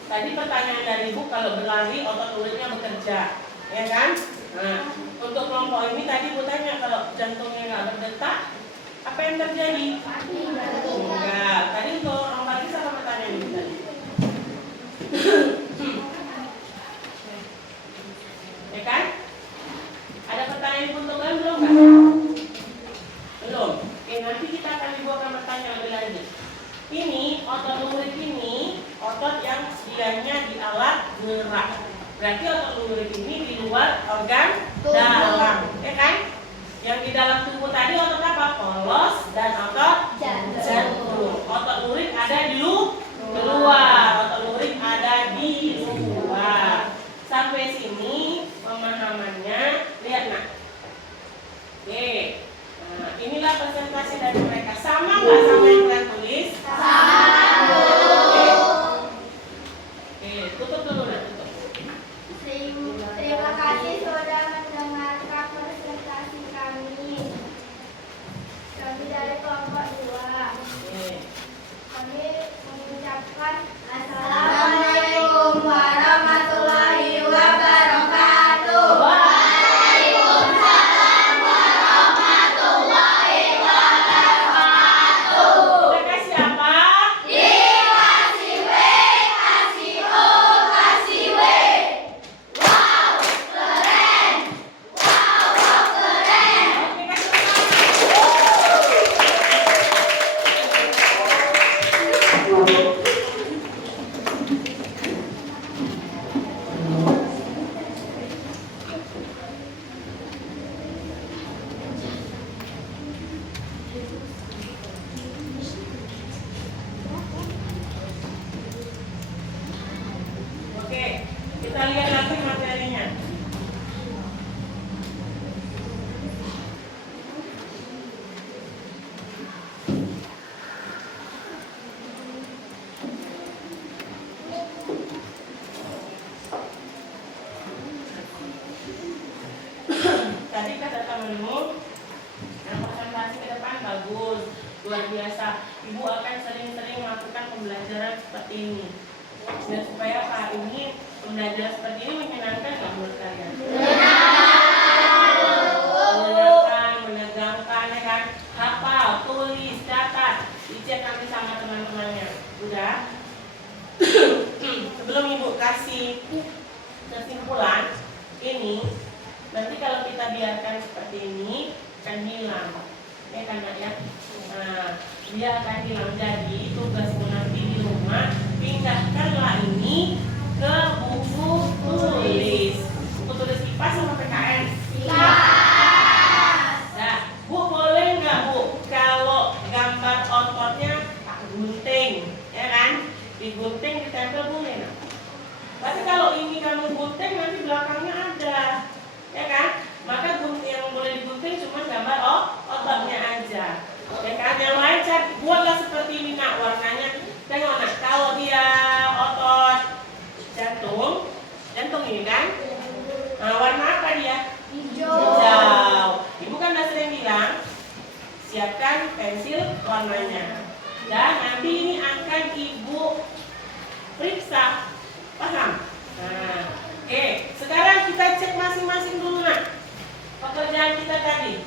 Tadi pertanyaan dari Ibu, kalau berlari otot luriknya bekerja, ya kan? Nah, untuk kelompok ini tadi Ibu tanya kalau jantungnya nggak berdetak, apa yang terjadi? Enggak. Tadi untuk orang lagi sama pertanyaan ini tadi. Ya kan? Ada pertanyaan untuk kalian belum kan? Belum. Oke, nanti kita akan dibuatkan bertanya lebih lanjut. Ini otot lurik ini otot yang dianya di alat gerak. Berarti otot lurik ini di luar organ dalam, ya kan? Yang di dalam tubuh tadi otot apa? Polos dan otot jantung. Otot lurik ada di luar, otot lurik ada di luar. Sampai sini pemahamannya, lihat nak. Oke, nah, inilah presentasi dari mereka. Sama nggak sama yang kalian tulis? Sama. Oke, tutup dulu nak, tutup. Terima kasih sudah mendengarkan presentasi kami. Kami dari kelompok 2. Oke. Kami mengucapkan Assalamualaikum warahmatullahi wabarakatuh. Kita kasih apa? Kasih W, kasih O, kasih W. Wow, keren. Wow, keren. Oke, kasih Oke, kita lihat lagi materinya. Tadi kata temanmu, yang presentasi ke depan bagus, luar biasa. Ibu akan sering-sering melakukan pembelajaran seperti ini. Dan supaya Pak ini pembelajaran seperti ini menyenangkan nggak menurut kalian? Menyenangkan, menegangkan, ya kan? Hafal, tulis, catat, dicek nanti sama teman-temannya. Udah? Sebelum ibu kasih kesimpulan ini, nanti kalau kita biarkan seperti ini akan hilang, ya kan Nak ya? Nah, dia akan hilang. Jadi tugasmu nanti di rumah, pindahkanlah ini ke buku tulis. Buku tulis IPA sama PKN? Nah, Bu boleh nggak Bu kalau gambar ototnya tak gunting, ya kan? Digunting, ditempel boleh nggak? Tapi kalau ini kamu gunting nanti belakangnya ada, ya kan? Maka gunting yang boleh digunting cuma gambar ototnya aja, ya kan? Yang lain buatlah seperti ini nak, warnanya. Tengok nak, kalau dia otot jantung ini kan? Nah, warna apa dia? Hijau. Ibu kan udah sering bilang, siapkan pensil warnanya. Dan nanti ini akan ibu periksa, paham? Nah, oke. Sekarang kita cek masing-masing dulu nak. Pekerjaan kita tadi.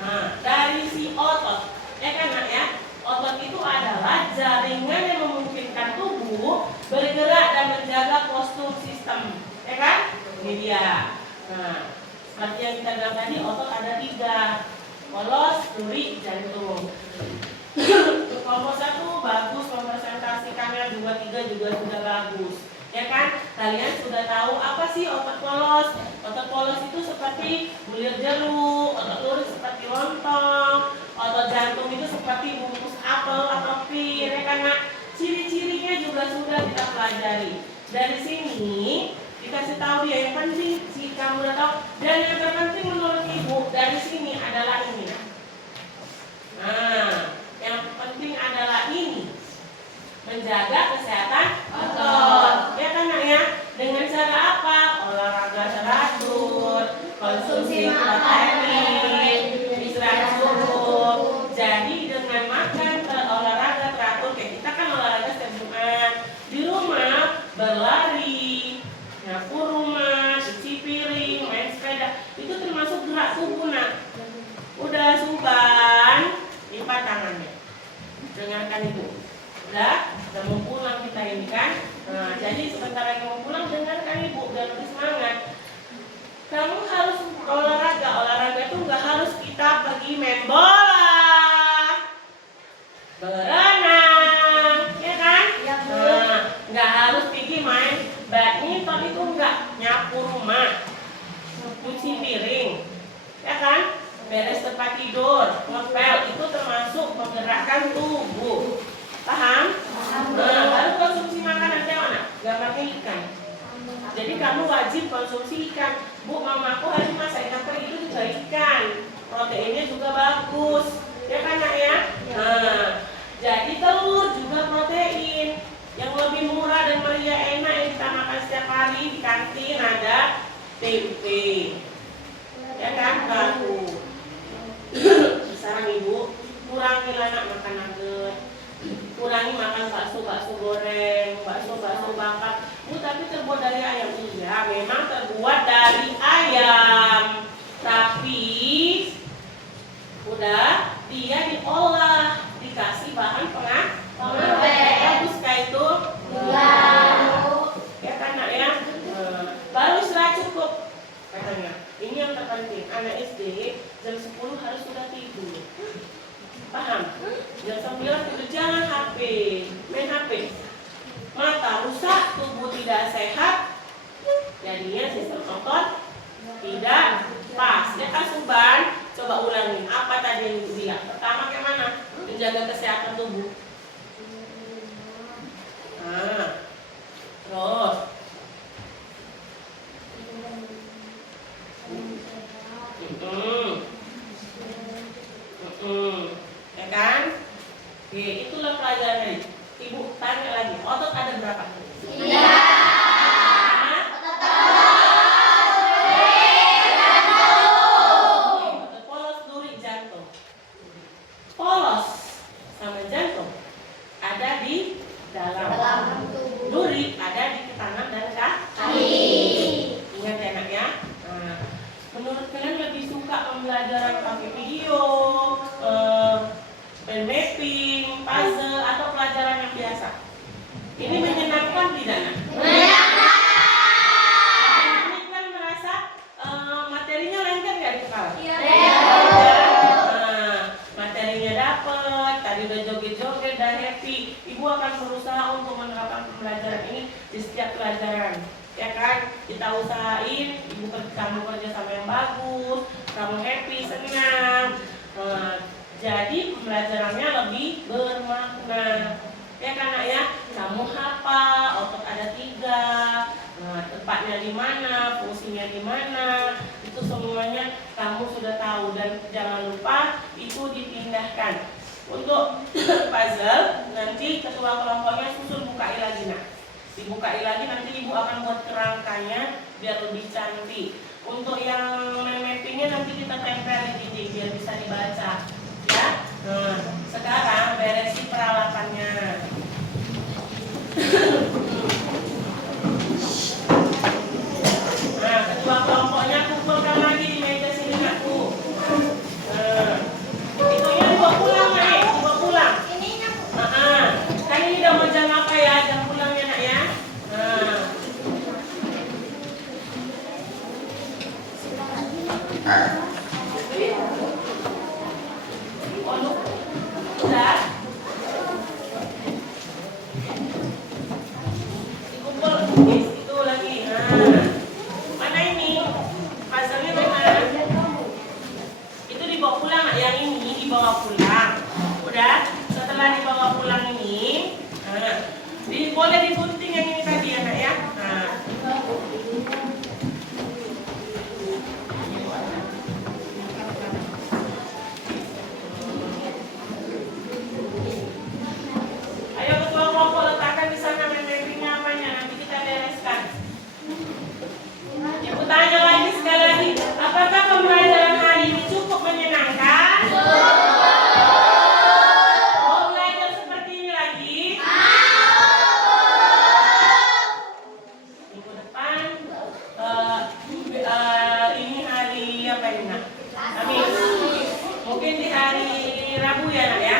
Nah, dari si otot, ya kan nak ya? Otot itu adalah jaringan yang memungkinkan tubuh bergerak dan menjaga postur sistem, ya kan? Ini dia. Nah, seperti yang kita bilang tadi, otot ada 3, polos, duri, jantung. Kelompok 1 bagus mempresentasikannya, 2, 3 juga sudah bagus, ya kan? Kalian sudah tahu apa sih otot polos? Otot polos itu seperti bulir jeruk, otot lurik seperti lontong, otot jantung itu seperti bungkus apel atau pir, ya kan? Nah, ciri-cirinya juga sudah kita pelajari. Dari sini dikasih tahu dia yang penting sih kamu udah tahu, dan yang terpenting menurut ibu dari sini adalah ini. Nah, yang penting adalah ini, menjaga kesehatan otot, ya kan nak ya? Dengan cara apa? Olahraga teratur, konsumsi protein, istirahat cukup. Jadi dengan makan, olahraga teratur, kayak kita kan olahraga setiap Jumat di rumah, berlari, nyapu rumah, cuci piring, main sepeda, itu termasuk gerak tubuh nak. Udah suban, lipat tangannya. Dengarkan ibu. Udah mau pulang kita ini kan. Nah, jadi sebentar lagi mau pulang, dengarkan ibu biar lebih semangat. Kamu harus olahraga tuh nggak harus kita pergi main bola, berenang, ya kan? Nah, nggak harus pergi main badminton. nonton itu enggak? Nyapu rumah, cuci piring, ya kan? Beres tempat tidur, ngepel, itu termasuk menggerakkan tubuh. Paham? Nah, baru konsumsi makanan kayak mana? Gambarnya ikan. Jadi kamu wajib konsumsi ikan. Bu, mamaku hari masak ikan teri itu juga ikan. Proteinnya juga bagus. Ya kan nak ya? Nah, jadi telur juga protein. Yang lebih murah dan meriah enak yang kita makan setiap hari di kantin ada tempe. Ya kan? Baru. Sekarang ibu kurangi anak makan nugget, kurangi makan bakso goreng, bakso bakar. Bu, tapi terbuat dari ayam. Iya, memang terbuat dari ayam, tapi udah dia diolah, dikasih bahan pengawet. Bagus kayak itu. Ya kan nak ya? Baru istirahat cukup katanya. Ini yang terpenting, anak SD jam 10 harus sudah tidur. Paham? Jam 9 tidur, jangan HP, main HP. Mata rusak, tubuh tidak sehat, jadinya sistem otot tidak pas. Ya kan Suban? Coba ulangin, apa tadi yang ibu bilang? Pertama kayak mana? Menjaga kesehatan tubuh. Nah, terus ya kan? Oke, itulah pelajarannya. Ibu tanya lagi, otot ada berapa? Iya. Otot polos, duri, jantung. Polos sama jantung ada di dalam. Duri ada di tangan dan kaki. Ingat ya nak ya. Nah, menurut kalian lebih suka pembelajaran pakai video, mind mapping, puzzle, atau pelajaran yang biasa? Ini menyenangkan tidak nak? Menyenangkan. Ini kan merasa materinya lengket nggak di kepala? Iya. Nah, materinya dapat, tadi udah joget-joget dan happy. Ibu akan berusaha untuk menerapkan pembelajaran ini di setiap pelajaran. Ya kan, kita usahain kamu kerja sama yang bagus, kamu happy, senang. Jadi pembelajarannya lebih bermakna. Ya kan nak ya, kamu hafal, otot ada 3, tempatnya di mana, fungsinya di mana, itu semuanya kamu sudah tahu. Dan jangan lupa itu dipindahkan. Untuk puzzle nanti ketua kelompoknya susul bukai lagi nak. Dibukai lagi, nanti ibu akan buat kerangkanya biar lebih cantik. Untuk yang mappingnya nanti kita tempel di dinding biar bisa dibaca ya. Nah, sekarang beresi peralatannya. Nah, ketua kelompoknya kumpulkan lagi di meja sini aku. Nah, itunya dibawa pulang nih, dibawa pulang. Kan ini udah mau jam apa ya, jam pulangnya nak ya. Udah. Dikumpul itu lagi. Mana ini? Pasangnya mana? Itu dibawa pulang nak, yang ini dibawa pulang. Udah. Setelah dibawa pulang ini, boleh digunting yang ini tadi ya nak ya. Ayo ketua kelompok letakkan di sana mappingnya apanya, nanti kita bereskan. Ibu tanya lagi sekali lagi, apakah pembelajaran hari ini cukup menyenangkan? Mau belajar seperti ini lagi? Minggu depan, ini hari apa ini nak? Kamis. Mungkin di hari Rabu ya nak ya.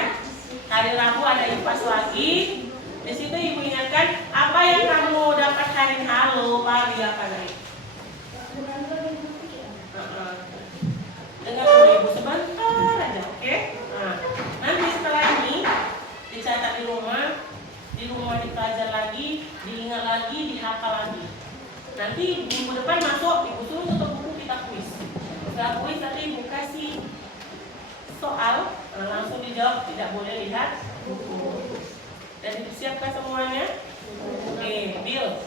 Hari Rabu ada IPAS lagi. Di situ ibu ingatkan apa yang kamu dapat hari ini. Halo, Pak, apa nih? Dengar dulu ibu sebentar aja, oke? Nanti setelah ini dicatat di rumah dipelajari lagi, diingat lagi, dihafal lagi. Nanti minggu depan masuk, ibu suruh tutup buku kita kuis. Setelah kuis nanti ibu kasih soal, langsung dijawab, tidak boleh lihat buku. Dan disiapkan semuanya? Oke, Bill.